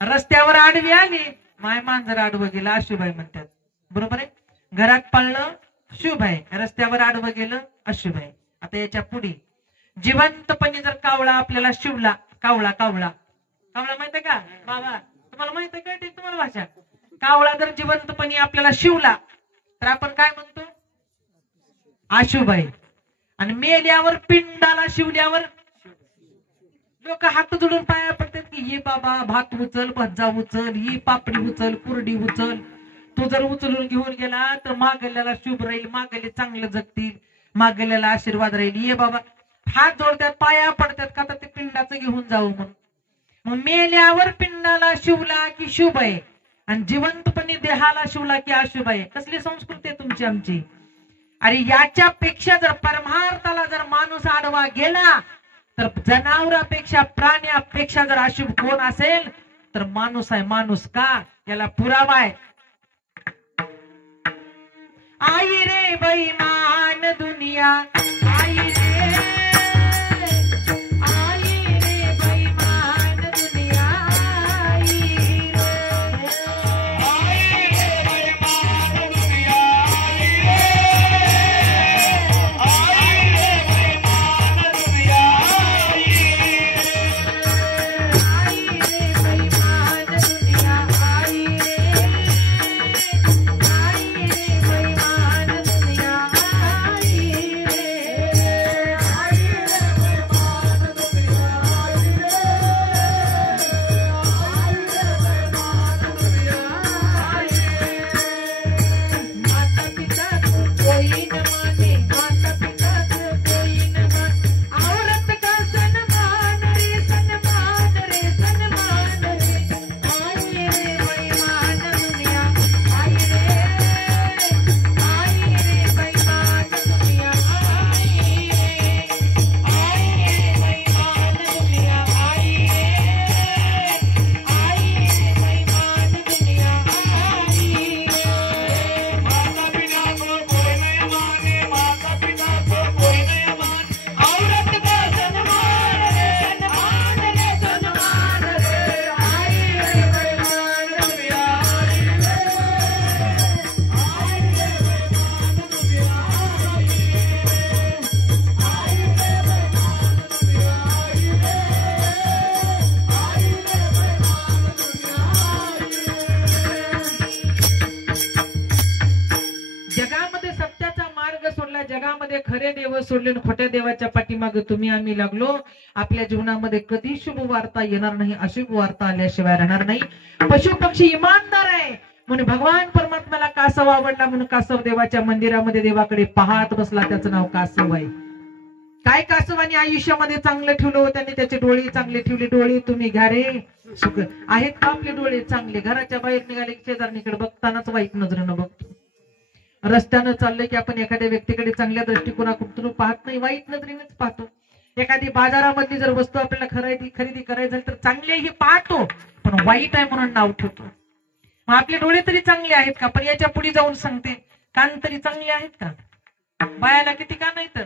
रस्त्यावर आडवी आली माय मांजर आडवं गेलं अशुभ आहे म्हणतात. बरोबर आहे. घरात पाळलं शुभ आहे, रस्त्यावर आडवं गेलं अशुभ आहे. आता याच्या पुढे जिवंतपणे जर कावळा आपल्याला शिवला, कावळा माहित आहे का बाबा? तुम्हाला माहित आहे का तुम्हाला भाषा? कावळा जर जिवंतपणे आपल्याला शिवला तर आपण काय म्हणतो? अशुभ आहे. आणि मेल्यावर पिंडाला शिवल्यावर लोक हात जोडून पाया पडतात की ये बाबा भात उचल, भज्जा उचल, ही पापडी उचल, कुरडी उचल. तू जर उचलून घेऊन गेला तर मागल्याला शुभ राहील, मागले चांगलं जगतील, मागल्याला आशीर्वाद राहील. ये बाबा हात जोडतात, पाया पडतात का तर ते पिंडाचं घेऊन जाऊ म्हणून. मग मेल्यावर पिंडाला शिवला की शुभ आहे आणि जिवंतपणे देहाला शिवला की अशुभ आहे. कसली संस्कृती आहे तुमची आमची? अरे याच्यापेक्षा जर परमार्थाला जर माणूस आडवा गेला तर जनावरापेक्षा, प्राण्यापेक्षा जर अशुभ कोण असेल तर माणूस आहे. माणूस का? याला पुरावा आहे. आई रे बैमान दुनिया, आई रे बैमान दुनिया, खरे देव सोडले आणि खोट्या देवाच्या पाठीमागे तुम्ही आम्ही लागलो. आपल्या जीवनामध्ये कधी शुभ वार्ता येणार नाही, अशुभ वार्ता आल्याशिवाय राहणार नाही. पशु पक्षी इमानदार आहे म्हणून भगवान परमात्म्याला कासव आवडला म्हणून कासव देवाच्या मंदिरामध्ये देवाकडे पाहत बसला. त्याचं नाव कासव आहे. काय कासवाने आयुष्यामध्ये चांगलं ठेवलं, त्यांनी त्याचे डोळे चांगले ठेवले. डोळे तुम्ही घ्या रे, सुख आहेत का आपले डोळे चांगले? घराच्या बाहेर निघाले शेजारणीकडे बघतानाच वाईट नजरेनं बघतो. रस्त्यानं चाललंय की आपण एखाद्या व्यक्तीकडे चांगल्या दृष्टिकोनातून पाहत नाही, वाईट नजरेनेच पाहतो. एखादी बाजारामधली जर वस्तू आपल्याला खरेदी करायची झाली तर चांगली आहे हे पाहतो, पण वाईट आहे म्हणून नाव ठेवतो. मग आपले डोळे तरी चांगले आहेत का? पण याच्या पुढे जाऊन सांगते, कान तरी चांगले आहेत का? बायाला किती कान आहेत?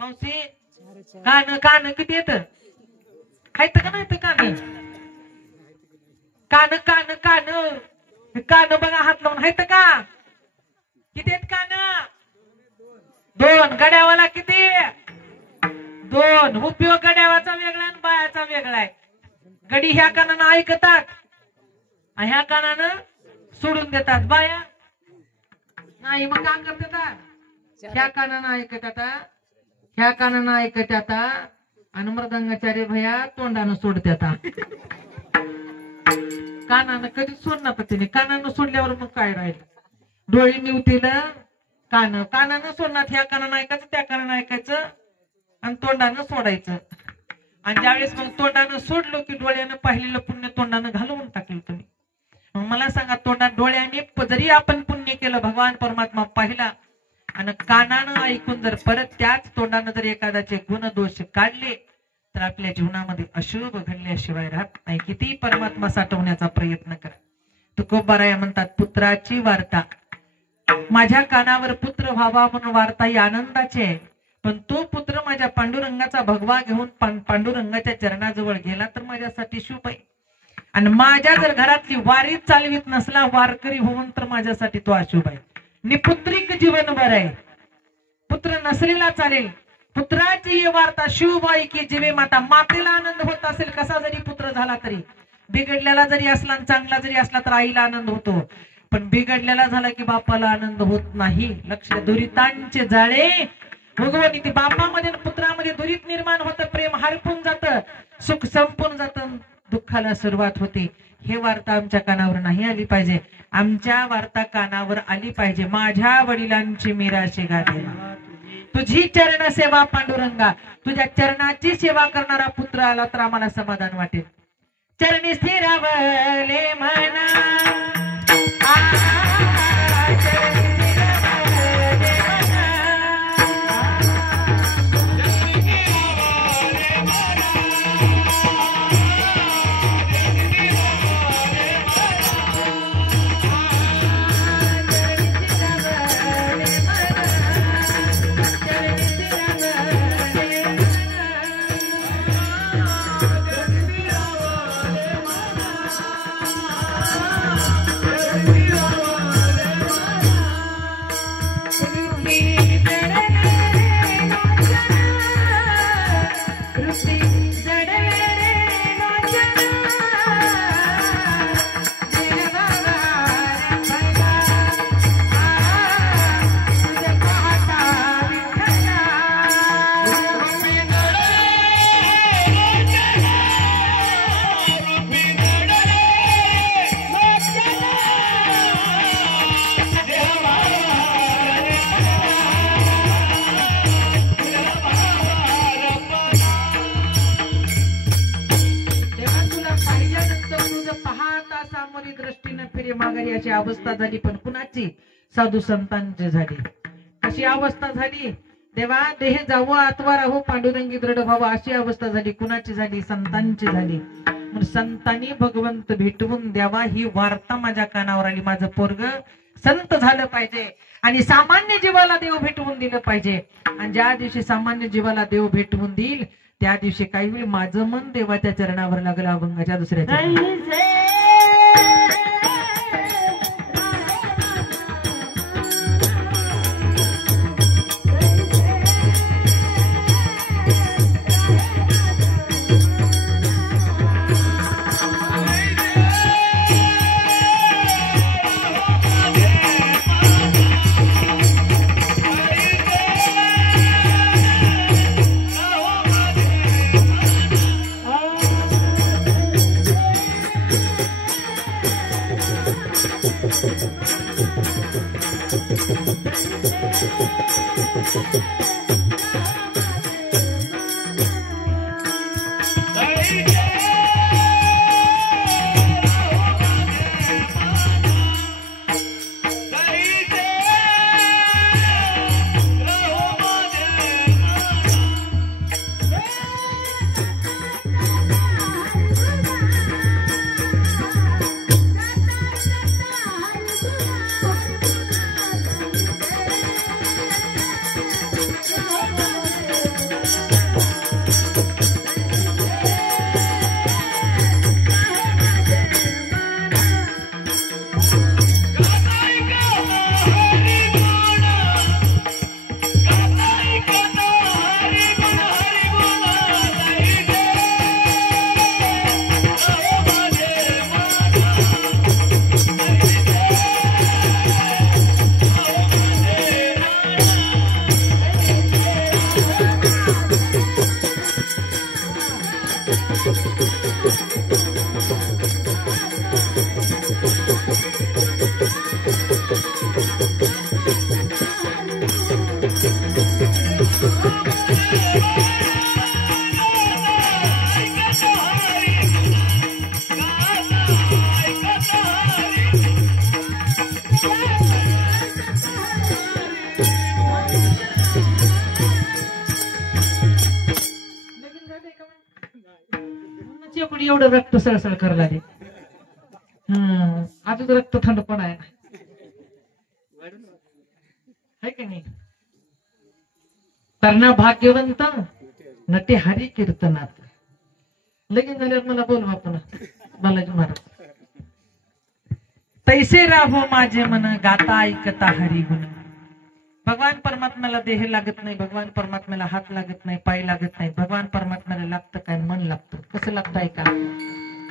मावशी कान किती येत आहेत का नाही? कान कान कान कान कान बघा, हात लावून आहेत का? किती आहेत कान? 2. गड्यावाला किती? 2. उपयोग गड्यावाचा वेगळा आणि बायाचा वेगळा आहे. गडी ह्या कानानं ऐकतात, ह्या कानानं सोडून देतात. बाया नाही, मग काम करतात. ह्या कानानं ऐकतात, ह्या कानानं ऐकतात आणि मृदंगाचार्य भया तोंडानं सोडतात. कानानं कधी सोडणार तिने? कानानं सोडल्यावर मग काय राहील? डोळे निवतील, कानानं सोडणार. ह्या कानानं ऐकायचं, त्या कानानं ऐकायचं आणि तोंडानं सोडायचं. आणि ज्यावेळेस मग तोंडानं सोडलो की डोळ्यानं पाहिलेलं पुण्य तोंडानं घालवून टाकेल तुम्ही. मग मला सांगा, डोळ्याने जरी आपण पुण्य केलं, भगवान परमात्मा पाहिला आणि कानानं ऐकून जर परत त्याच तोंडानं जर एखाद्याचे गुण दोष काढले तर आपल्या जीवनामध्ये अशुभ घडल्याशिवाय राहत नाही. किती परमात्मा साठवण्याचा प्रयत्न करा. तुकोबाराया म्हणतात, पुत्राची वार्ता. माझ्या कानावर पुत्र व्हावा म्हणून वार्ता ही आनंदाची आहे, पण तो पुत्र माझ्या पांडुरंगाचा भगवा घेऊन पांडुरंगाच्या चरणाजवळ गेला तर माझ्यासाठी शुभ आहे. आणि माझ्या जर घरातली वारी चालवीत नसला, वारकरी होऊन, तर माझ्यासाठी तो अशुभ आहे. निपुत्रिक जीवन बरं आहे. पुत्र नसलेला चालेल. पुत्राची ही वार्ता शुभ आहे की जीवे माता. मातेला आनंद होत असेल कसा जरी पुत्र झाला तरी, बिघडलेला जरी असला आणि चांगला जरी असला तर आईला आनंद होतो, पण बिघडलेला झाला की बापाला आनंद होत नाही. लक्ष, दुरितांचे जाळे भगवानी ती बापामध्ये पुत्रामध्ये दुरित निर्माण होतं, प्रेम हरपून जातं, सुख संपून जातं, दुःखाला सुरुवात होते. हे वार्ता आमच्या कानावर नाही आली पाहिजे. आमच्या वार्ता कानावर आली पाहिजे, माझ्या वडिलांची मीराशी गादेला, तुझी चरण सेवा पांडुरंगा. तुझ्या चरणाची सेवा करणारा पुत्र आला तर आम्हाला समाधान वाटेल. चरणी स्थिरावले म्हणा, अशी अवस्था झाली. पण कुणाची? साधू संतांची झाली. कशी अवस्था झाली? देवा देह जावं आत्वा राहू पांडुरंगी दृढ व्हावं अशी अवस्था झाली. कुणाची झाली? संतांची झाली. संतांनी भगवंत भेटवून द्यावा ही वार्ता माझ्या कानावर आली. माझं पोरग संत झालं पाहिजे आणि सामान्य जीवाला देव भेटवून दिलं पाहिजे. आणि ज्या दिवशी सामान्य जीवाला देव भेटवून देईल त्या दिवशी काही होईल, माझं मन देवाच्या चरणावर लागलं अभंगाच्या दुसऱ्या. एवढं रक्त सळसळ करायला लागले. अजून रक्त थंड पण आहे की नाही. तरणा भाग्यवंत नटे हरी कीर्तनात. लगीन झाल्यावर मला बोलवा पुन्हा बालाजी महाराज. तैसे राहो माझे मन गाता ऐकता हरी गुण. भगवान परमात्म्याला देह लागत नाही, भगवान परमात्म्याला हात लागत नाही, पाय लागत नाही. भगवान परमात्म्याला लागतं काय? मन लागतं. कसं लागतं ऐका.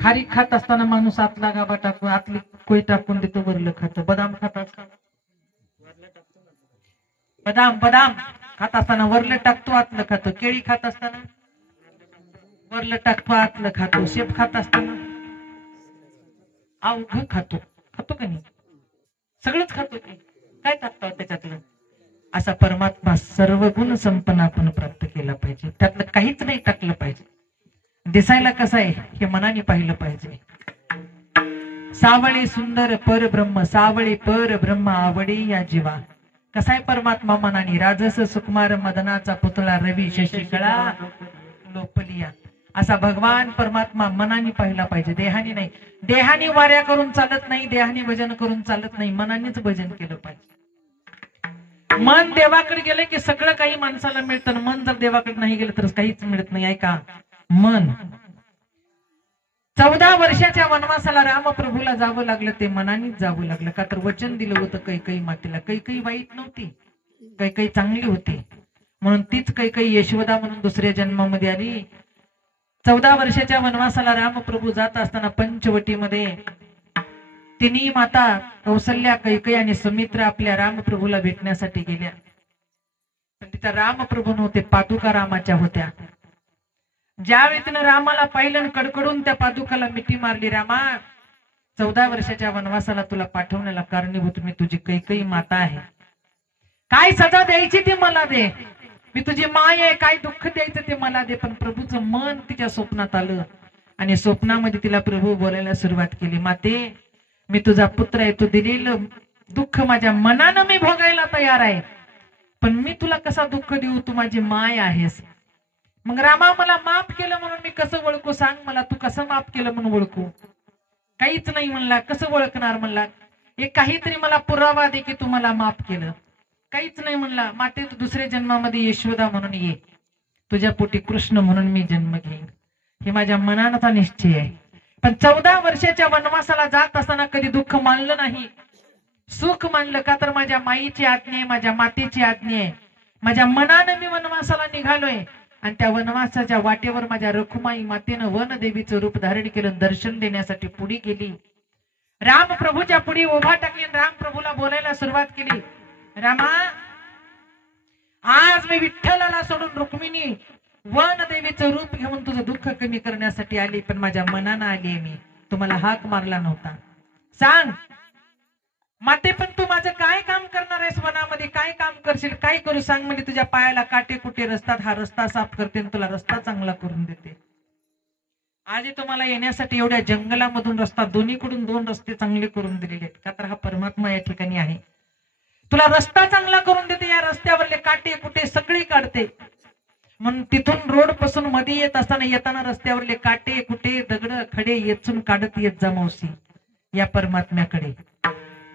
खारी खात असताना माणूस आतला गाभा टाकून आतली कोई टाकून देतो, वरलं खातं. बदाम खात असताना बदाम खात असताना वरलं टाकतो, आतलं खातो. केळी खात असताना वरलं टाकतो, आतलं खातो. शेप खात असताना अवघ खातो. खातो का नाही? सगळंच खातो की काय टाकतो त्याच्यातलं. असा परमात्मा सर्व गुण संपन्न आपण प्राप्त केला पाहिजे. त्यातलं काहीच नाही टाकलं पाहिजे. दिसायला कसं आहे हे मनाने पाहिलं पाहिजे. सावळी सुंदर परब्रह्म, सावळी परब्रह्म आवडी या जीवा. कसाय परमात्मा मनाने. राजस सुकुमार मदनाचा पुतळा रवी शशिकळा लोपलिया. असा भगवान परमात्मा मनाने पाहिला पाहिजे, देहाने नाही. देहाने वाऱ्या करून चालत नाही, देहाने भजन करून चालत नाही. मनानेच भजन केलं पाहिजे. मन देवाकडे गेले की सगळं काही माणसाला मिळतं. मन जर देवाकडे नाही गेलं तर काहीच मिळत नाही. ऐका. मन 14 वर्षाच्या वनवासाला रामप्रभूला जावं लागलं, ते मनानेच जावं लागलं. का तर वचन दिलं होतं कैकई मातेला. कैकई वाईट नव्हती, कैकई चांगली होती. म्हणून तीच कैकई यशोदा म्हणून दुसऱ्या जन्मामध्ये आली. 14 वर्षाच्या वनवासाला रामप्रभू जात असताना पंचवटीमध्ये तिन्ही माता कौसल्या, कैकई आणि सुमित्रा आपल्या रामप्रभूला भेटण्यासाठी गेल्या. पण तिथं रामप्रभू नव्हते, पादुका रामाच्या होत्या. ज्यावेळी तिनं रामाला पाहिलं कडकडून त्या पादुकाला मिठी मारली. रामा, 14 वर्षाच्या वनवासाला तुला पाठवण्याला कारणीभूत मी तुझी कैकई माता आहे. काय सजा द्यायची ती मला दे. मी तुझी माय आहे. काय दुःख द्यायचं ते मला दे. पण प्रभूचं मन तिच्या स्वप्नात आलं आणि स्वप्नामध्ये तिला प्रभू बोलायला सुरुवात केली. माते, मी तुझा पुत्र आहे. तू दिलेलं दुःख माझ्या मनानं मी भोगायला तयार आहे. पण मी तुला कसा दुःख देऊ? तू माझी माय आहेस. मग रामा, मला माफ केलं म्हणून मी कसं ओळखू? सांग मला, तू कसं माफ केलं म्हणून ओळखू? काहीच नाही म्हणला. कसं ओळखणार म्हणला? एक काहीतरी मला पुरावा दे की तू मला माफ केलं. काहीच नाही म्हणला. माते, तू दुसऱ्या जन्मामध्ये यशोदा म्हणून ये. तुझ्या पोटी कृष्ण म्हणून मी जन्म घेईन. हे माझ्या मनाचा निश्चय आहे. पण 14 वर्षाच्या वनवासाला जात असताना कधी दुःख मानलं नाही, सुख मानलं. का तर माझ्या माईची आज्ञा आहे, माझ्या मातेची आज्ञा आहे. माझ्या मनानं मी वनवासाला निघालोय. आणि त्या वनवासाच्या वाटेवर माझ्या रखुमाई मातेनं वनदेवीचं रूप धारण केलं. दर्शन देण्यासाठी पुढे गेली. रामप्रभूच्या पुढे उभा टाकली. रामप्रभूला बोलायला सुरुवात केली. रामा, आज मी विठ्ठलाला सोडून रुक्मिणी वनदेवीचं रूप घेऊन तुझं दुःख कमी करण्यासाठी आली. पण माझ्या मनानं आली मी. तुम्हाला हाक मारला नव्हता. सांग, माते पण तू माझं काय काम करणार आहेस वनामध्ये, काय काम करशील, काय करू सांग. म्हणजे तुझ्या पायाला काटे कुटे रस्तात, हा रस्ता साफ करते आणि तुला रस्ता चांगला करून देते. आजही तुम्हाला येण्यासाठी एवढ्या जंगलामधून रस्ता, दोन्हीकडून 2 रस्ते चांगले करून दिलेले आहेत. का तर हा परमात्मा या ठिकाणी आहे. तुला रस्ता चांगला करून देते, या रस्त्यावरले काटे कुटे सगळे काढते. म्हणून तिथून रोड पासून मध्ये येत असताना येताना रस्त्यावरले काटे कुटे दगड खडे येचून काढत येत जा मावशी या परमात्म्याकडे.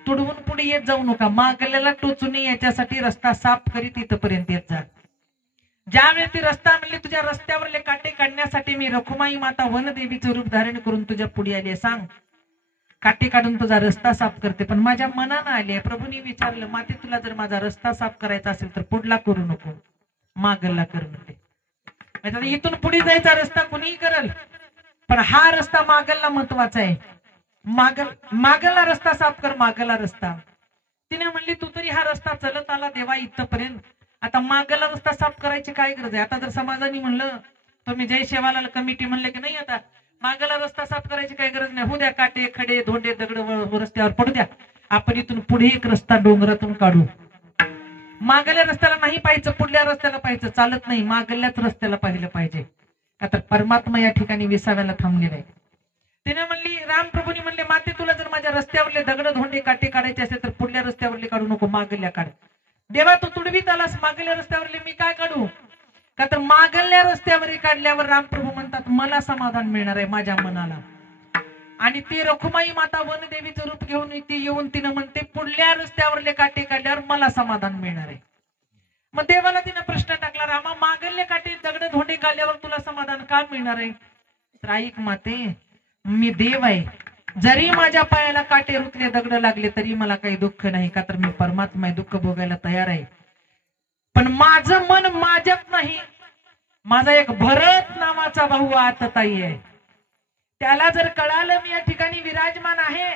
तुडवून पुढे येत जाऊ नका, मागल्याला टोचून याच्यासाठी रस्ता साफ करीत इथपर्यंत येत जा. ज्यावेळी ती रस्ता म्हणली तुझ्या रस्त्यावरले काटे काढण्यासाठी मी रखुमाई माता वनदेवीचं रूप धारण करून तुझ्या पुढे आली आहे. सांग, काटे काढून तुझा रस्ता साफ करते. पण माझ्या मनानं आली आहे. प्रभूंनी विचारलं, माते तुला जर माझा रस्ता साफ करायचा असेल तर पुढला करू नको, मागला कर म्हणते. इथून पुढे जायचा रस्ता कुणीही करल, पण हा रस्ता मागलला महत्वाचा आहे. मागलला रस्ता साफ कर, मागला रस्ता. तिने म्हणली तू तरी हा रस्ता चलत आला देवा इथपर्यंत, आता मागला रस्ता साफ करायची काय गरज आहे. आता जर समाजाने म्हणलं, तुम्ही जय सेवालाल कमिटी म्हणले की नाही, आता मागला रस्ता साफ करायची काही गरज नाही, हो द्या काटे खडे धोंडे दगड रस्त्यावर पडू द्या, आपण इथून पुढे एक रस्ता डोंगरातून काढू. मागल्या रस्त्याला नाही पाहिजे, पुढल्या रस्त्याला पाहिजे, चालत नाही, मागल्याच रस्त्याला पाहिलं पाहिजे. आता परमात्मा या ठिकाणी विसाव्याला थांबलेला आहे. तिने म्हणली, रामप्रभूंनी म्हणले, माते तुला जर माझ्या रस्त्यावरले दगड धोंडे काटे काढायचे असेल तर पुढल्या रस्त्यावरले काढू नको, मागल्या काढ. देवा तू तुडवीत आलास, मागल्या रस्त्यावरले मी काय काढू. का तर मागल्या रस्त्यावर काढल्यावर रामप्रभू म्हणतात मला समाधान मिळणार आहे माझ्या मनाला. आणि ती रखुमाई माता वनदेवीचं रूप घेऊन ती येऊन तिनं म्हणते पुढल्या रस्त्यावरले काटे काढल्यावर मला समाधान मिळणार आहे. मग देवाला तिनं प्रश्न टाकला, रामा मागले काटे दगड धोंडे काढल्यावर तुला समाधान का मिळणार आहे. तर ऐक माते, मी देव आहे, जरी माझ्या पायाला काटे रुतले दगड लागले तरी मला काही दुःख नाही, का तर मी परमात्मा आहे, दुःख भोगायला तयार आहे. पण माझं मन माझ्यात नाही. माझा एक भरत नावाचा भाऊ आतताई आहे, त्याला जर कळालं मी या ठिकाणी विराजमान आहे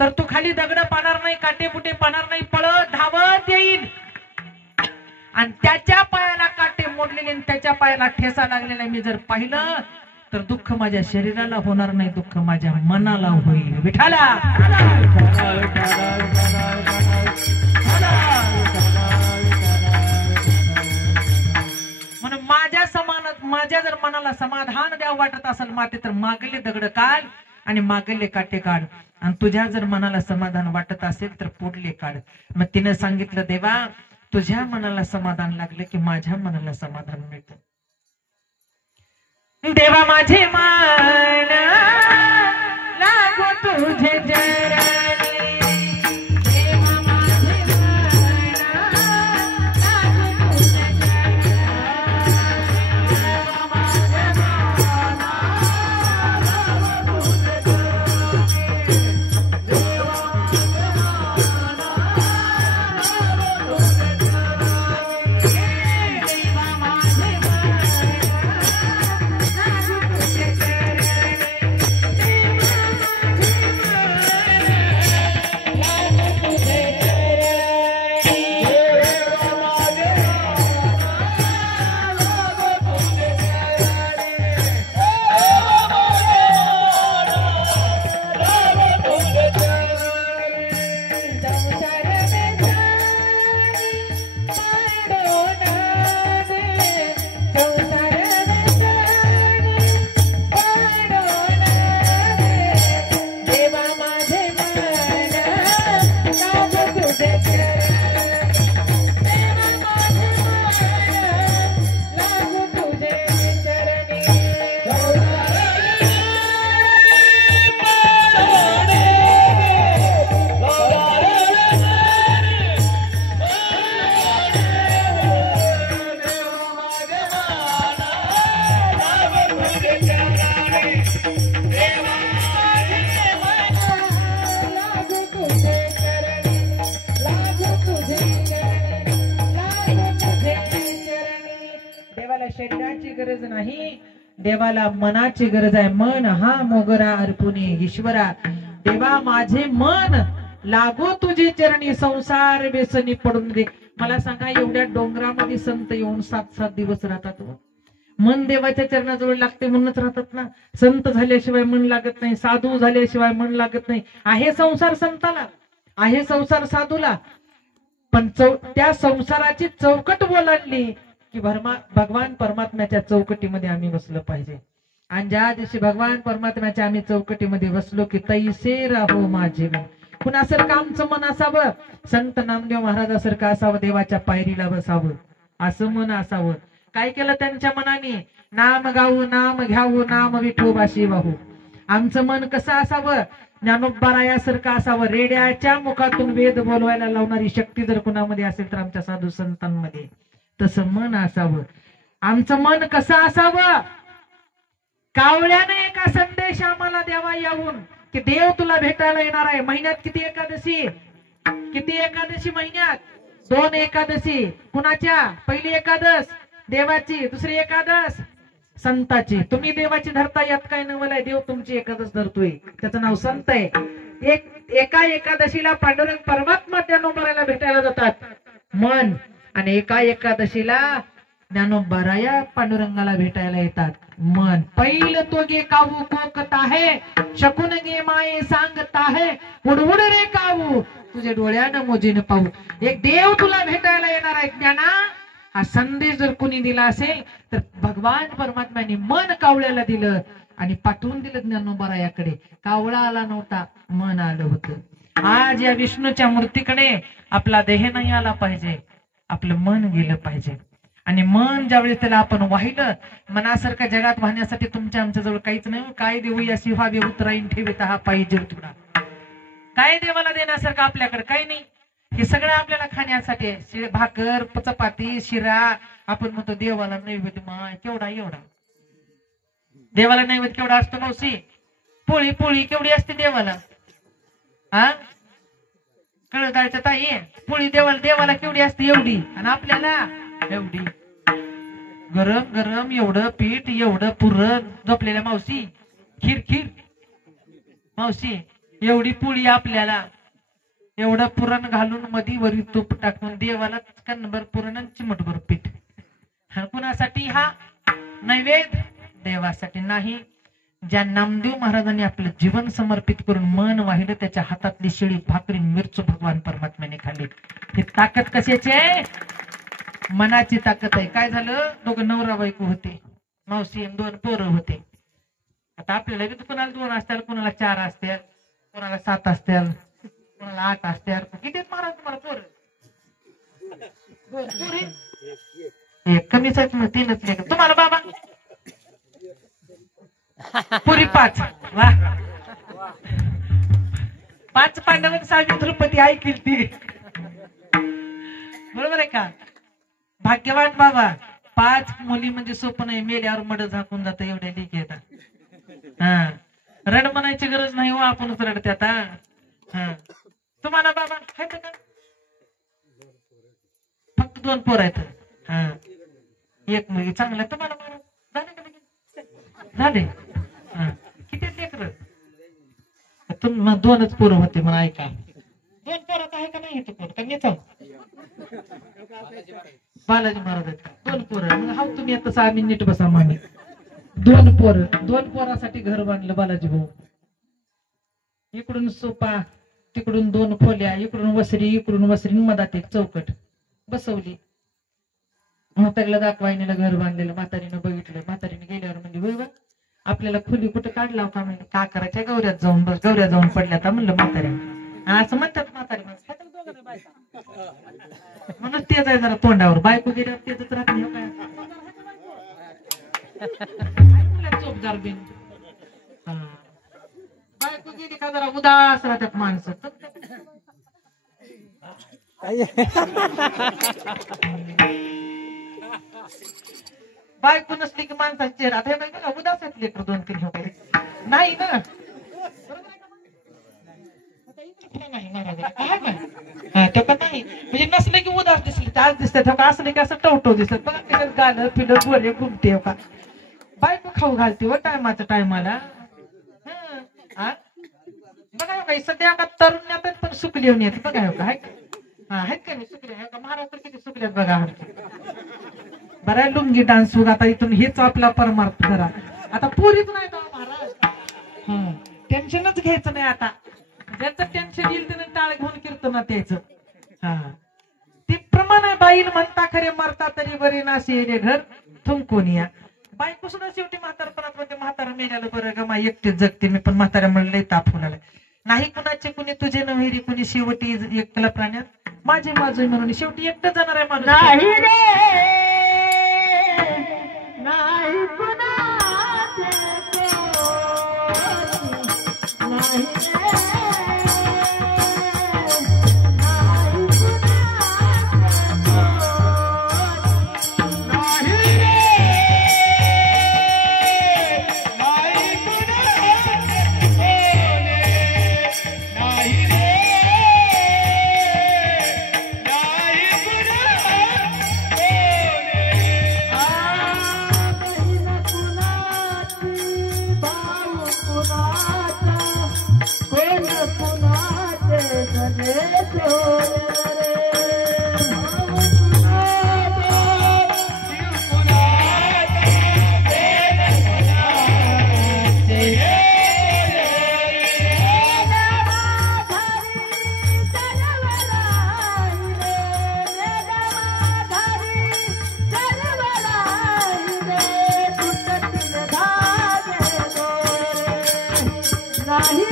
तर तू खाली दगड पाणार नाही, काटे बुटे पाणार नाही, पळत धावत येईल. आणि त्याच्या पायाला काटे मोडलेले आणि त्याच्या पायाला ठेसा लागलेला मी जर पाहिलं तर दुःख माझ्या शरीराला होणार नाही, दुःख माझ्या मनाला होईल. विठाला म्हणून माझ्या जर मनाला समाधान द्यावं वाटत असेल माते तर मागले दगड काढ आणि मागले काटे काढ. आणि तुझ्या जर मनाला समाधान वाटत असेल तर पुढले काढ. मग तिने सांगितलं, देवा तुझ्या मनाला समाधान लागले की माझ्या मनाला समाधान मिळतं. देवा माझे मान लागो तुझे चरणी, देवा माझे मान लागो तुझे चरणी, देवा माझे मान लागो तुझे चरणी, देवा शरीराची गरज नाही, देवाला मनाची गरज आहे. मन हा मोगरा अर्पुणे ईश्वरा, देवा माझे मन लागो तुझे चरणी, संसार व्यसनी पडून दे. मला सांगा, एवढ्या डोंगरामध्ये संत येऊन 7-7 दिवस राहतात. मन देवाच्या चरणाजवळ लागते म्हणूनच राहतात ना. संत झाल्याशिवाय मन लागत नाही, साधू झाल्याशिवाय मन लागत नाही. आहे संसार संताला, आहे संसार साधूला, पण त्या संसाराची चौकट ओलांडली की भगवान परमात्म्याच्या चौकटीमध्ये आम्ही बसलो पाहिजे. आणि ज्या दिवशी भगवान परमात्म्याच्या आम्ही चौकटीमध्ये बसलो की तैसे राहो माझे मन. कुणासारखं आमचं मन असावं, संत नामदेव महाराजासारखं असावं, देवाच्या पायरीला बसावं असं मन असावं. काय केलं त्यांच्या मनाने? नाम गाऊ, नाम घ्यावू, नाम विठोबाशी वाहू. आमचं मन कसं असावं? ज्ञानोबारायासारखं असावं. रेड्याच्या मुखातून वेद बोलवायला लावणारी शक्ती जर कुणामध्ये असेल तर आमच्या साधू संतांमध्ये तसं मन असावं. आमचं मन कसं असावं? कावळ्याने एका संदेश आम्हाला द्यावा येऊन की देव तुला भेटायला येणार आहे. महिन्यात किती एकादशी? किती एकादशी महिन्यात? 2 एकादशी. कुणाच्या? पहिली एकादश देवाची, दुसरी एकादश संताची. तुम्ही देवाची धरता, यात काय नवलाय? देव तुमची एकादश धरतोय, त्याचं नाव संत आहे. एका एकादशीला पांडुरंग परमात्मा ज्ञानोबारायला भेटायला जातात मन, आणि एका एकादशीला ज्ञानोबाराया पांडुरंगाला भेटायला येतात मन. पहिलं तो गे कावू कोकत आहे, शकून गे माये सांगत आहे, उडउड रे कावू तुझ्या डोळ्यानं मोजीन पाहू. एक देव तुला भेटायला येणार आहे ज्ञाना, हा संदेश जर कोणी दिला असेल तर भगवान परमात्म्याने मन कावळ्याला दिलं आणि पाठवून दिलं ज्ञानोबारायाकडे. कावळा आला नव्हता, मन आलं होतं. आज या विष्णूच्या मूर्तीकडे आपला देह नाही आला पाहिजे, आपलं मन गेलं पाहिजे. आणि मन ज्यावेळेस त्याला आपण वाहिलं, मनासारखं जगात वाहण्यासाठी तुमच्या आमच्या जवळ काहीच नाही. काय देऊ या शिवाबे उतराईन ठेवीत हा पाहिजे तुला. काय देवाला देण्यासारखं आपल्याकडे काही नाही. हे सगळं आपल्याला खाण्यासाठी आहे. भाकर, चपाती, शिरा. आपण म्हणतो देवाला नैवेद्य माय केवढा, एवढा देवाला नैवेद्य केवढा असतो मावशी? पोळी पोळी केवढी असते देवाला? हा कळदायचं ताई, पोळी देवाला केवढी असते? एवढी. आणि आपल्याला एवढी. गरम गरम एवढं पीठ, एवढं पुरण झोपलेल्या मावशी. खीर खीर मावशी, एवढी पोळी आपल्याला, एवढं पुरण घालून मधी वरी तूप टाकून देवाला कणभर पुरण आणि चिमटभर पीठ. कुणासाठी हा नैवेद्य? देवासाठी नाही. ज्या नामदेव महाराजांनी आपलं जीवन समर्पित करून मन वाहिलं, त्याच्या हातातली शिळी भाकरी मिरचू भगवान परमात्म्याने खाल्ली. ही ताकद कशाची आहे? मनाची ताकद आहे. काय झालं? दोघं नवरा बायको होते मावशी, 2 पोरं होते. आता आपल्याला बी कोणाला 2 असतील, कोणाला 4 असतील, कोणाला 7 असतील, कोणाला 8 असतील. किती महाराज तुम्हाला पोरं? 2 पोरी? एक कमीच आहेत, 3च लेकरं. तुम्हाला बाबा? पुरी 5. वा, 5 पांडव 6 द्रौपदी ऐकली ती. बरोबर आहे का? भाग्यवान बाबा. 5 मुली म्हणजे सोपं नाही. मेल्यावर मड झाकून जातं, एवढ्या लेकी येतात. हा, रड म्हणायची गरज नाही हो, आपणच रडते आता. हा, तुम्हाला बाबा आहेत का? फक्त 2 पोरं आहेत. हा, एक मुलगी. चांगला. तुम्हाला झाले का? झाले. किती लेकरं? तुम्ही 2च पोरं होते म्हणा. ऐका, 2 पोरात आहे का नाही? पोर का मी बालाजी महाराज आहेत का? 2 पोरं. मग हा तुम्ही आता 6 मिनिट बसा. मामी 2 पोरं. 2 पोरासाठी घर बांधलं बालाजी भाऊ. इकडून सोपा, तिकडून 2 खोल्या, इकडून वसरी, इकडून वसरी, मधात एक चौकट बसवली. म्हातारीला दाखवायला घर बांधलेलं. म्हातारीनं बघितलं. म्हातारीने गेल्यावर म्हणजे होय, आपल्याला खोली कुठं काढला का? म्हणजे का करायच्या? गौऱ्यात जाऊन बस. गौऱ्या जाऊन पडल्या तर म्हणलं म्हातारी. असं म्हणतात म्हातारी माणसं. म्हणून तेच आहे जरा तोंडावर. बायको गेल्यावर तेच राहत नाही काय? चोपदार बिन बायको गेली का जरा उदास राहतात माणसं. बायको नसली की माणसाचा चेहरा आता हे बघा उदास आहेत लेकर 2-3 नाही ना. नाही म्हणजे नसले की उदास दिसले. आज दिसतात असले की असं टवटव दिसतात. बघा त्याच्यात गाणं पिलं बोले घुमते का. बायको खाऊ घालते व टायमाला. बघा काही सध्या का तरुण येतात पण सुकली येऊन येते. बघा आहेत का? सुकले महाराष्ट्र किती सुकल्यात बघा. बरं लुंगी डान्स आता इथून हेच आपला परमार्थ करा. आता पुरीच नाही महाराज. टेन्शनच घ्यायचं नाही आता. ज्याचं टेन्शन येईल त्यानं टाळ घेऊन कीर्तनात यायचं. हा ते प्रमाण आहे. बाईल म्हणता खरे मरता तरी बरी नाशी रे घर थुंकून या. बायको सुद्धा शेवटी म्हातारपणात म्हणते म्हातारा मेल्याला बरं ग माई एकटीच जगते मी, पण म्हाताऱ्या म्हणलंय ताप फुलाला. नाही कुणाचे कुणी तुझे नव्हेरी कुणी शेवटी एकला प्राण्यात माझे माझे म्हणून शेवटी एकटं जाणार आहे माणूस. नाही रे नाही कुणाचे नाही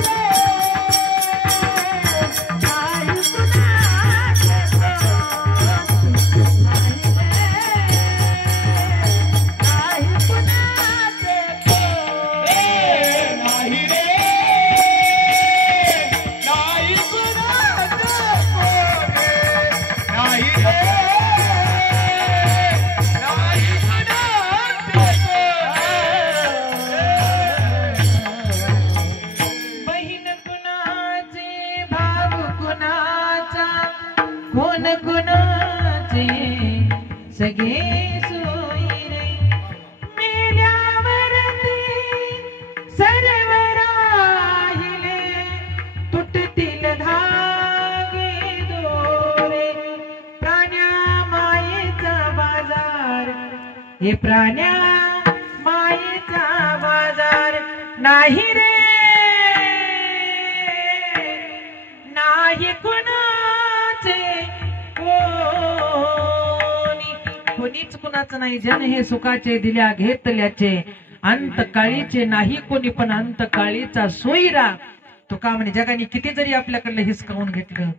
सगळे सोयरे मेल्यावरती सर्व राहिले तुटतील धागे दोरे. प्राण्या मायेचा बाजार हे प्राण्या मायेचा बाजार नाही रे नाही कुणाचे कोणीच कुणाचं नाही. जन हे सुखाचे दिल्या घेतल्याचे अंतकाळीचे नाही कोणी पण अंतकाळीचा सोयरा. तुका म्हणे जगाने किती जरी आपल्याकडलं हिसकावून घेतलं,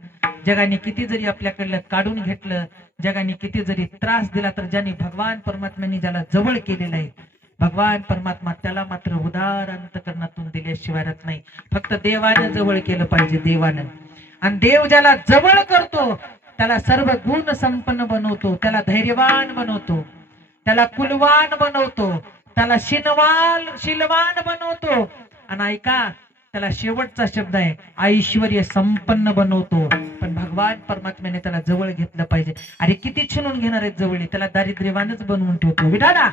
जगाने किती जरी आपल्याकडलं काढून घेतलं, जगाने किती जरी त्रास दिला, तर ज्याने भगवान परमात्म्याने ज्याला जवळ केलेलं आहे भगवान परमात्मा त्याला मात्र उदार अंतकरणातून दिल्याशिवाय राहत नाही. फक्त देवानं जवळ केलं पाहिजे, देवानं. आणि देव ज्याला जवळ करतो त्याला सर्व गुण संपन्न बनवतो, त्याला धैर्यवान बनवतो, त्याला कुलवान बनवतो, त्याला शिलवान बनवतो. आणि ऐका त्याला शेवटचा शब्द आहे ऐश्वर्य संपन्न बनवतो. पण भगवान परमात्म्याने त्याला जवळ घेतलं पाहिजे. अरे किती छिनून घेणार आहेत जवळ, त्याला दारिद्र्यवानच बनवून ठेवतो. विठाला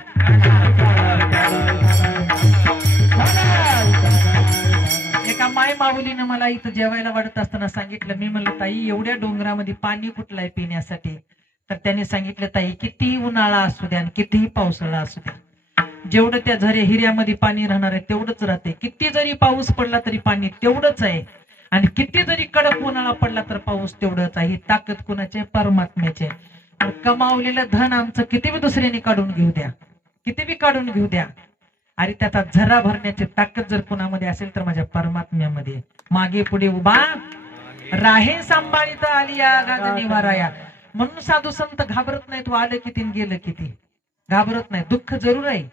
एका माय माऊलीनं मला इथं जेवायला वाढत असताना सांगितलं. मी म्हणलं ताई एवढ्या डोंगरामध्ये पाणी कुठलं आहे पिण्यासाठी? तर त्याने सांगितलं ताई कितीही उन्हाळा असू द्या आणि कितीही पावसाळा असू द्या, जेवढं त्या झरे हिऱ्यामध्ये पाणी राहणार आहे तेवढंच राहते. किती जरी पाऊस पडला तरी पाणी तेवढंच आहे, आणि किती जरी कडक उन्हाळा पडला तर पाऊस तेवढंच आहे. ही ताकद कुणाची? परमात्म्याची. कमावलेलं धन आमचं किती बी दुसऱ्याने काढून घेऊ द्या, किती बी काढून घेऊ द्या, अरे त्याचा झरा भरण्याची ताकद जर कुणामध्ये असेल तर माझ्या परमात्म्यामध्ये. मागे पुढे उभा राहे सांभाळीत आलिया गाजनी वाराया. म्हणून साधू संत घाबरत नाही. तू आलं किती गेलं किती घाबरत नाही. दुःख जरूर आहे,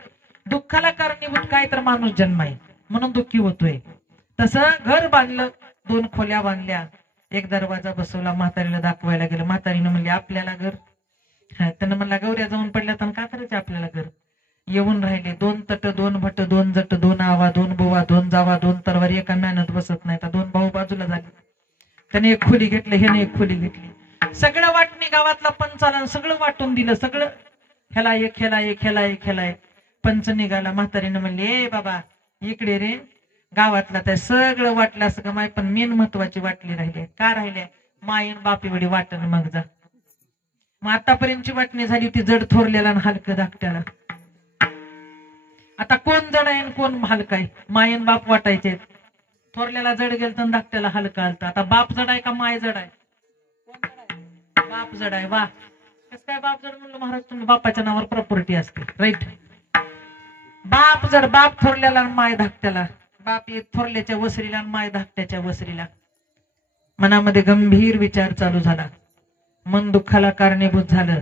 दुःखाला कारणीभूत काय तर माणूस जन्म आहे म्हणून दुःखी होतोय. तसं घर बांधलं, 2 खोल्या बांधल्या, एक दरवाजा बसवला, म्हातारीला दाखवायला गेलं. म्हातारीनं म्हणले आपल्याला घर, त्यानं म्हणला गौऱ्या जाऊन पडल्या तर का करायचं आपल्याला घर? येऊन राहिले 2 तट 2 भट 2 जट 2 आवा 2 बुवा 2 जावा 2 तरवार एका मेहनत बसत नाही. तर 2 भाऊ बाजूला झाले. त्याने एक खोली घेतली, ह्याने एक खोली घेतली. सगळं वाटणी गावातला पंचाला सगळं वाटून दिलं. सगळं ह्याला एक ह्याला एक ह्याला एक ह्याला एक. पंच निघाला. म्हातारीनं म्हणले ए बाबा इकडे रे, गावातला त्या सगळं वाटलं असं का माय, पण मेन महत्वाची वाटली राहिले. का राहिले? मायन बापी वडी वाटण मग जा. मग आतापर्यंतची वाटणी झाली होती जड थोरलेला आणि हलकं धाकट्याला. आता कोण जड आहे आणि कोण हलका आहे? मायन बाप वाटायचे. थोरल्याला जड गेलं तर धाकट्याला हलका आलता. आता बाप जड आहे का माय जड आहे? बाप जड आहे. वा, कसं काय बाप जड म्हणलं महाराज? तुम्ही बापाच्या नावावर प्रॉपर्टी असते, राईट. बाप जड, बाप थोरल्याला आणि माय धाकट्याला. बाप थोरल्याच्या वसरीला आणि माय धाकट्याच्या वसरीला. मनामध्ये गंभीर विचार चालू झाला, मन दुःखाला कारणीभूत झालं.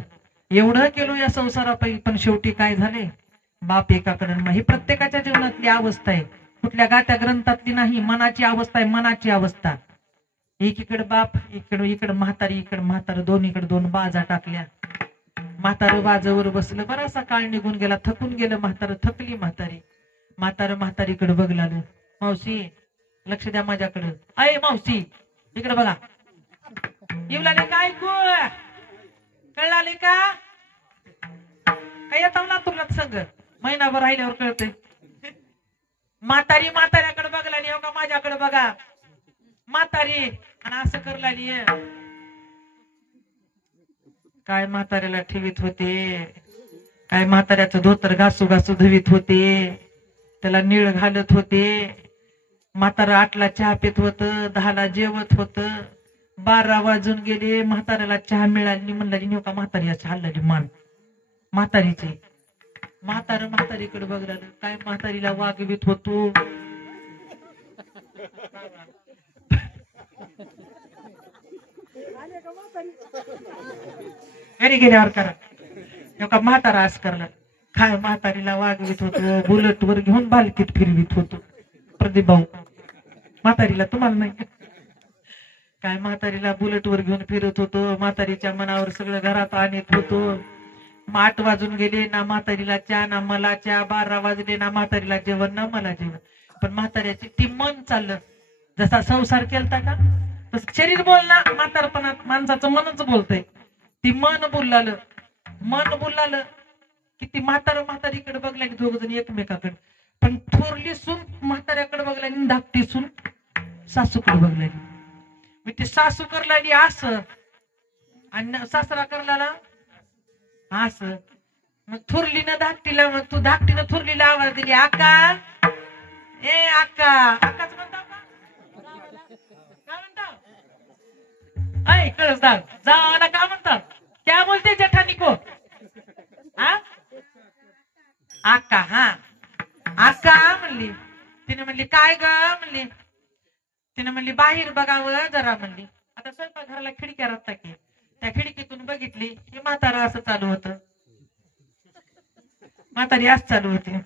एवढं केलो या संसारापैकी, पण शेवटी काय झाले? बाप एकाकडे. ही प्रत्येकाच्या जीवनातली अवस्था आहे, कुठल्या गात्या ग्रंथातली नाही. मनाची अवस्था आहे, मनाची अवस्था. एकीकडे बाप, इकडे म्हातारी, इकडे म्हातारं, दोन्हीकडे दोन बाजा टाकल्या. म्हातारं बाजावर बसलं. बराचसा काळ निघून गेला, थकून गेलं म्हातारं, थकली म्हातारी. म्हातारीकडे बघ लागलं. मावशी लक्ष द्या माझ्याकडे. अय मावशी इकडे बघा. येऊ लागले काय ऐकू? कळले का? काय येतो ना तुला संग? महिनाभर राहिल्यावर कळतंय. म्हाताऱ्याकडे बघला हो का माझ्याकडे बघा. म्हातारी आणि असं करलाली. काय म्हाताऱ्याला ठेवीत होते, काय म्हाताऱ्याचं धोतर घासू घासू धुवीत होते, त्याला निळ घालत होते. म्हातारा 8ला चहा पित होत, 10ला जेवत होत, 12 वाजून गेले, म्हाताऱ्याला चहा मिळाली. म्हणलं का म्हातारी हल्लाली मान म्हातारीची. म्हातारीकडे बघला. काय म्हातारीला वागवीत होतो. घरी गेल्यावर करा का म्हातारा असं करला. काय म्हातारीला वागवीत होतो, बुलेट वर घेऊन बालकीत फिरवीत होतो. प्रदीप भाऊ म्हातारीला तुम्हाला नाही काय? म्हातारीला बुलेट वर घेऊन फिरत होतो, म्हातारीच्या मनावर सगळं घरात आणत होतो. 8 वाजून गेले, ना म्हातारीला चहा ना मला चहा. 12 वाजले, ना म्हातारीला जेवण ना मला जेवण. पण म्हाताऱ्याची ती मन चाललं. जसा संसार केलता का तस शरीर बोलना. म्हातारपणात माणसाचं मनच बोलतंय. ती मन बोललालं, मन बोललालं की ती म्हातारीकडे बघला की दोघ जण एकमेकाकडे. पण थोरली सून म्हाताऱ्याकडे बघला आणि धाकटी सून सासूकडे बघला. मी ती सासू करलाली असं आणि सासरा करला असं. मग थोरलीनं धाकटीला, मग तू धाकटीनं थोरलीला आवाज दिली, आका ए आका. आकाच म्हणता काय म्हणता? ऐ कळसदार जावाला काय म्हणतात? क्या बोलते जेठानी को? हा आका. हा आका म्हणली. तिने म्हणली काय ग म्हणली. तिने म्हणली बाहेर बघावं जरा म्हणली. आता स्वयंपाकघराला खिडक्या राहता की, त्या खिडकीतून बघितली की म्हातारा असं चालू होतं. म्हातारी असं चालू होती.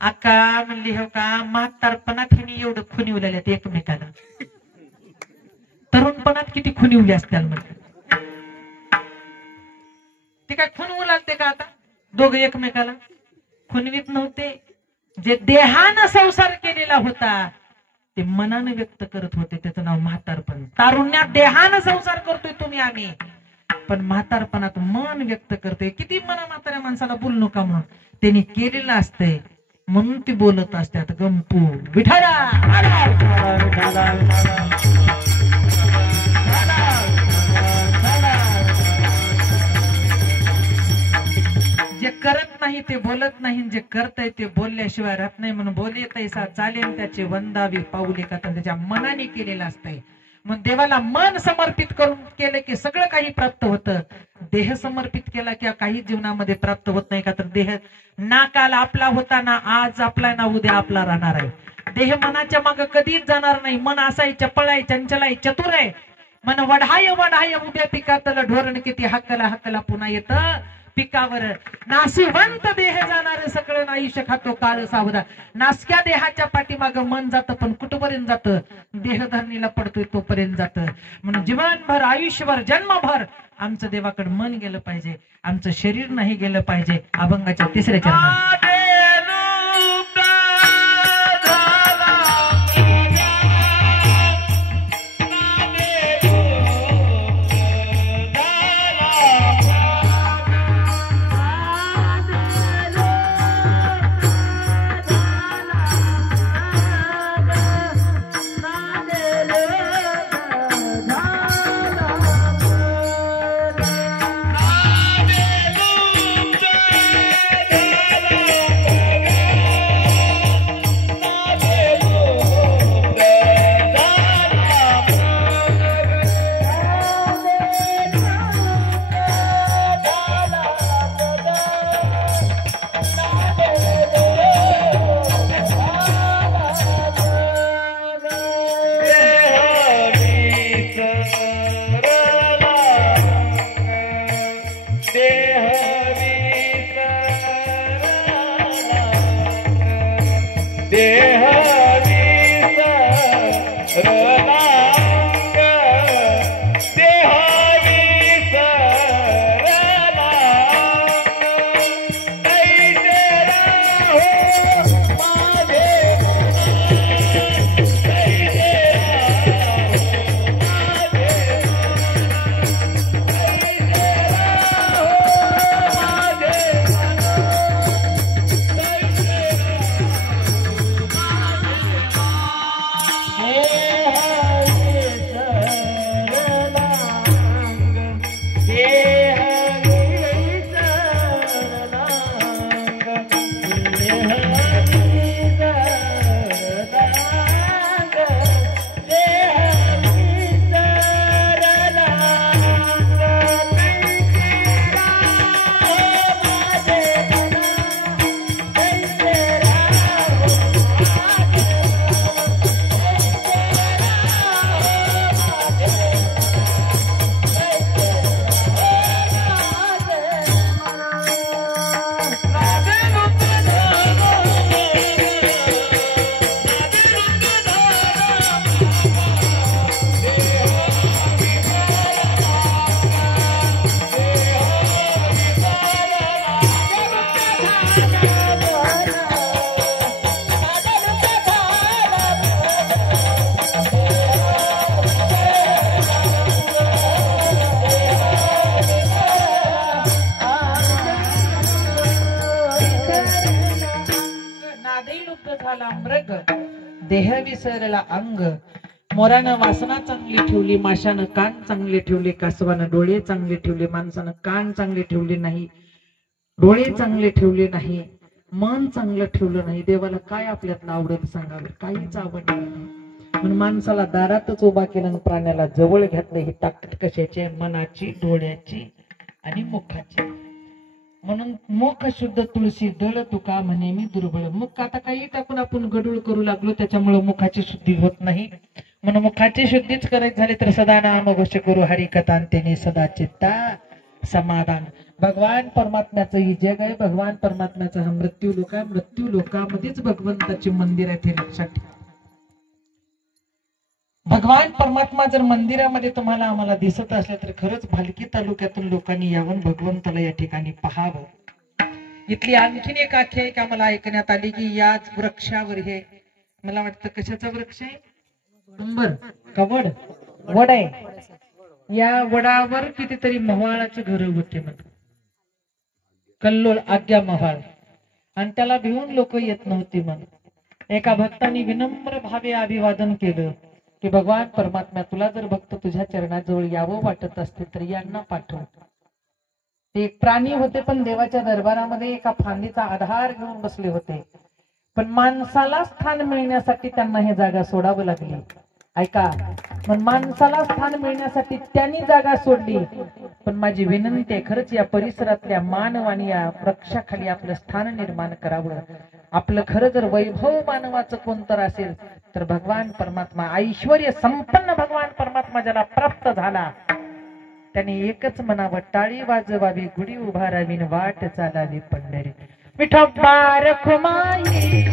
आका म्हणली हो का म्हातारपणात हिने एवढं खुनिवलेल्यात एकमेकाला. तरुणपणात किती खुनिवली असतील म्हणजे. ते काय खुनवू लागते का आता? दोघं एकमेकाला खुनवीत नव्हते. जे देहानं संसार केलेला होता ते मनानं व्यक्त करत होते. त्याचं नाव म्हातारपण. तारुण्यात देहानं संसार करतोय तुम्ही आम्ही, पण म्हातारपणात मन व्यक्त करते. किती मना म्हाताऱ्या माणसाला बोलू नका म्हणून त्यांनी केलेलं असतंय, म्हणून ती बोलत असतात. गंपू विठाला जे करत नाही ते बोलत नाही, जे करतय ते बोलल्याशिवाय राहत नाही. म्हणून बोले तैसा चालेल त्याचे वंदावी पाऊले का. त्याच्या मनाने केलेलं असतंय. मग देवाला मन समर्पित करून केलं की सगळं काही प्राप्त होतं. देह समर्पित केला की काही जीवनामध्ये प्राप्त होत नाही. का तर देह ना काल आपला होता, ना आज आपला, ना उद्या आपला राहणार आहे. देह मनाच्या मागे कधीच जाणार नाही. मन असाय चपळ आहे, चंचल आहे, चतुर आहे. मन वढाय वढाय उभ्या पिकातलं ढोरण किती हक्कला हक्कला पुन्हा येतं पिकावर. नाशिवंत देह जाणार सगळं आयुष्य खातो काळ सावधा. नासक्या देहाच्या पाठीमाग मन जातं, पण कुठपर्यंत जातं? देहधरणीला पडतोय तोपर्यंत जातं. म्हणून जीवनभर आयुष्यभर जन्मभर आमचं देवाकडे मन गेलं पाहिजे, आमचं शरीर नाही गेलं पाहिजे. अभंगाच्या 3ऱ्या चरणात देह विसरला देह विसरला कैसे राहो माझे कैसे झाला मृग, देह विसरला अंग. मोरानं वासना चांगली ठेवली, माशानं कान चांगले ठेवले, कासवानं डोळे चांगले ठेवले, माणसानं कान चांगले ठेवले नाही, डोळे चांगले ठेवले नाही, मन चांगलं ठेवलं नाही. देवाला काय आपल्यातलं आवडत सांगावं, काहीच आवड नाही. म्हणून माणसाला दारातच उभा केलं आणि प्राण्याला जवळ घेतलं. ही ताकद कशाची? मनाची, डोळ्याची आणि मुखाची. म्हणून मुख शुद्ध तुळशी दळ तुका म्हणे मी दुर्बळ. मुख आता काही टाकून आपण गडूळ करू लागलो, त्याच्यामुळे मुखाची शुद्धी होत नाही. म्हणून मुखाची शुद्धीच करायची झाली तर सदा नाम घोष करू हरी कथांतेने सदा चित्ता समाधान. भगवान परमात्म्याचं ही जग आहे, भगवान परमात्म्याचा हा मृत्यू लोक आहे. मृत्यू लोकामध्येच भगवंताचे मंदिर आहे, हे लक्षात ठेवा. भगवान परमात्मा जर मंदिरामध्ये तुम्हाला आम्हाला दिसत असले तर खरंच भालकी तालुक्यातून लोकांनी यावं, भगवंताला या ठिकाणी पाहावं. इथली आणखीन एक आख्यायिका मला ऐकण्यात आली की याच वृक्षावर, हे मला वाटतं कशाचा वृक्ष आहे, अंबर का वड, वड आहे. या वडावर कितीतरी मवाळाचे घर होते, म्हणजे कल्लोळ आज्ञा महाल, आणि त्याला भिवून लोक येत नव्हती. म्हणून एका भक्तांनी विनम्र भावे अभिवादन केलं की भगवान परमात्मा, तुला जर भक्त तुझ्या चरणाजवळ यावं वाटत असते तर यांना पाठव. ते एक प्राणी होते, पण देवाच्या दरबारामध्ये एका फांदीचा आधार घेऊन बसले होते. पण माणसाला स्थान मिळण्यासाठी त्यांना हे जागा सोडावं लागली. ऐका, पण माणसाला स्थान मिळण्यासाठी त्यांनी जागा सोडली. पण माझी विनंती आहे, खरंच या परिसरातल्या मानवाने या वृक्षाखाली आपलं स्थान निर्माण करावं. आपलं खरं जर वैभव मानवाचं कोणतर असेल तर भगवान परमात्मा, ऐश्वर्य संपन्न भगवान परमात्मा ज्याला प्राप्त झाला त्याने एकच म्हणावं, टाळी वाजवावी, गुढी उभारावी, वाट चालावी पंढरी. विठोबा रखुमाई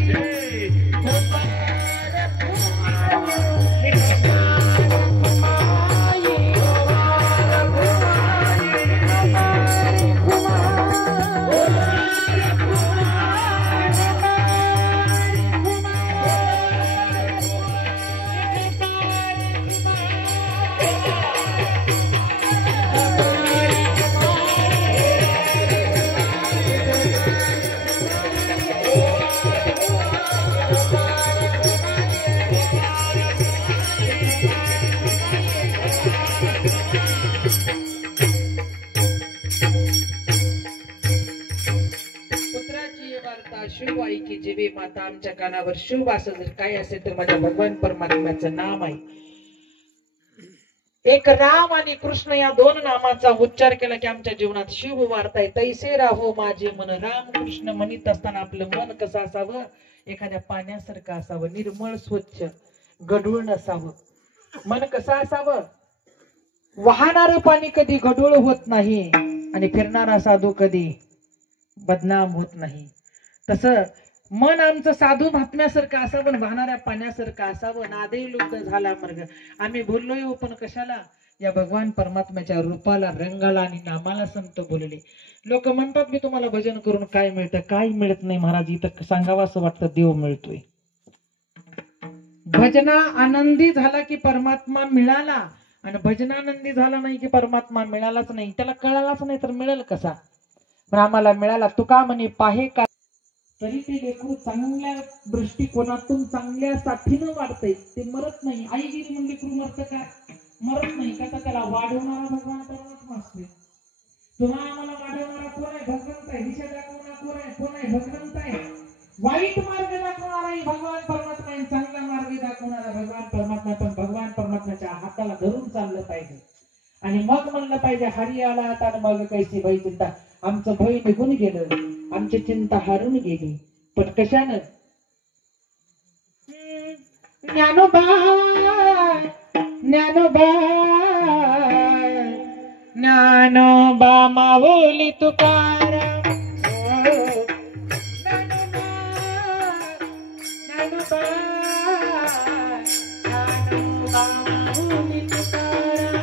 शुभ आई की जीवे माता. आमच्या कानावर शुभ असं जर काय असेल तर माझ्या भगवान परमात्म्याचं नाम आहे. एक राम आणि कृष्ण या दोन नामाचा उच्चार केला की आमच्या जीवनात शुभ वार्ता आहे. तैसे राहो माझे मन. राम कृष्ण म्हणत असताना आपलं मन कसं असावं, एखाद्या पाण्यासारखं असावं, निर्मळ स्वच्छ, गढूळ नसावं. मन कसं असावं, वाहणारं पाणी कधी गढूळ होत नाही आणि फिरणारा साधू कधी बदनाम होत नाही. तसं मन आमचं साधू महात्म्यासारखं असावं, वाहणाऱ्या पाण्यासारखं असावं, नादे लुप्त झाला मार्ग. आम्ही बोललोय हो, पण कशाला? या भगवान परमात्म्याच्या रूपाला, रंगाला आणि नामाला संत बोलले. लोक म्हणतात मी तुम्हाला भजन करून काय मिळतं? काय मिळत नाही महाराज. इथं सांगावं असं वाटतं देव मिळतोय. भजना आनंदी झाला की परमात्मा मिळाला, आणि भजनानंदी झाला नाही की परमात्मा मिळालाच नाही. त्याला कळालाच नाही तर मिळेल कसा? पण आम्हाला मिळाला. तुका म्हणे पाहे का तरी ते लेकरू चांगल्या दृष्टिकोनातून चांगल्या साथीनं वाढतंय, ते मरत नाही. आई गेली म्हणजे लेकरू मरत का? मरत नाही. का? त्याला वाढवणारा भगवान परमात्मा असते. तुम्हा आम्हाला वाढवणारा कोण आहे? भगवंत आहे. दिशा दाखवणारा कोण आहे? कोण आहे? भगवंत आहे. वाईट मार्ग दाखवणारा भगवान परमात्मा आहे, चांगला मार्ग दाखवणारा भगवान परमात्मा. पण भगवान परमात्म्याच्या हाताला धरून चाललं पाहिजे. आणि मग म्हणलं पाहिजे हरी आला आता मग कैसी भय चिंता. आमचं भय निघून गेलं, आमची चिंता हारून गेली. पण कशानं? ज्ञानोबा ज्ञानोबा ज्ञानोबा माऊली तुकाराम. ज्ञानोबा ज्ञानोबा माऊली तुकाराम.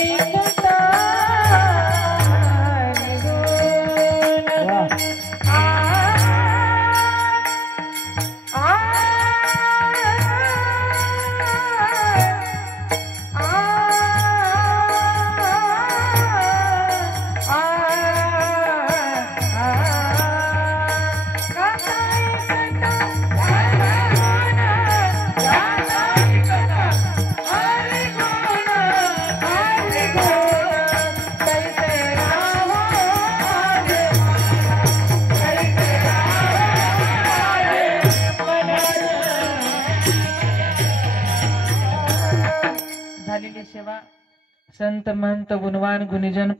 ऐकता झालेली सेवा संत महंत गुणवान गुणीजन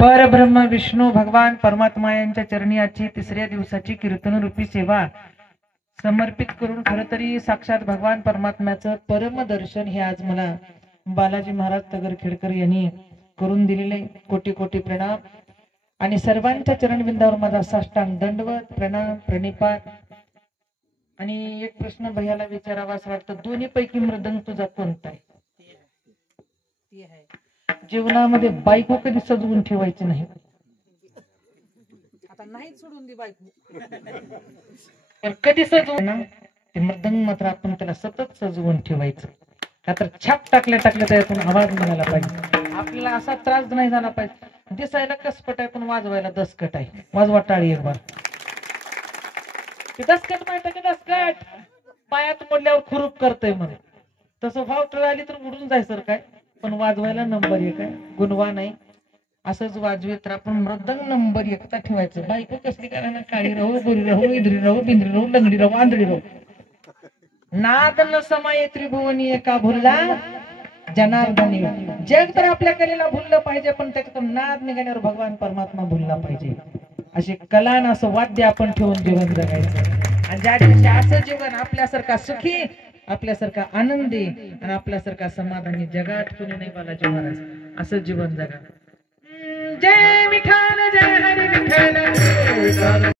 परब्रह्म विष्णू भगवान परमात्मा यांच्या चरणी आजची तिसऱ्या दिवसाची कीर्तन रूपी सेवा समर्पित करून खर तरी साक्षात भगवान परमात्म्याचं परम दर्शन हे आज मला बालाजी महाराज तगरखेडकर यांनी करून दिलेले कोटी कोटी प्रणाम आणि सर्वांच्या चरणबिंदावर माझा साष्टांग दंडवत प्रणाम प्रणिपात। आणि एक प्रश्न भैयाला विचारावा असं वाटतं, दोन्ही पैकी मृदंग तुझा कोणता आहे? जीवनामध्ये बायको कधी सजवून ठेवायची नाही, आता नाही सोडून दे बायको, पण कधी सजवून ना ते मृदंग मात्र आपण त्याला सतत सजवून ठेवायचं, का तर छाप टाकल्या त्यातून आवाज निघाला पाहिजे, आपल्याला असा त्रास नाही झाला पाहिजे। दिसायला कसपट आहे पण वाजवायला दसकट आहे, वाजवा टाळी एक बार। दसकट माहिती का? दसकट पायात मोडल्यावर खुरूप करतय म्हणून, तसं भाव टळाली तर उडून जायचं काय, पण वाजवायला नंबर 1 आहे, गुणवान आहे। असंच वाजवे तर आपण मृदंग नंबर 1 ठेवायचं। बायको कसली करायला, काळी राहू, बोरी राहू, इंद्री राहू, बिंद्री राहू, लंगडी राहू, आंधळी राहू, नाद न समाये त्रिभुवनी एका भुलला जनार्दनी। जग तर आपल्या कलेला भुललं पाहिजे, पण त्याच्यातून नाद निघाल्यावर भगवान परमात्मा भुलला पाहिजे। असे कलान असं वाद्य आपण ठेवून जीवन जगायचं, आणि ज्या दिवशी असं जीवन आपल्यासारखा सुखी, आपल्यासारखा आनंदी आणि आपल्यासारखा समाधानी जगात कोणी नाही बालाजी महाराज, असं जीवन जगा। जय विठ्ठल, जय हरी विठ्ठल।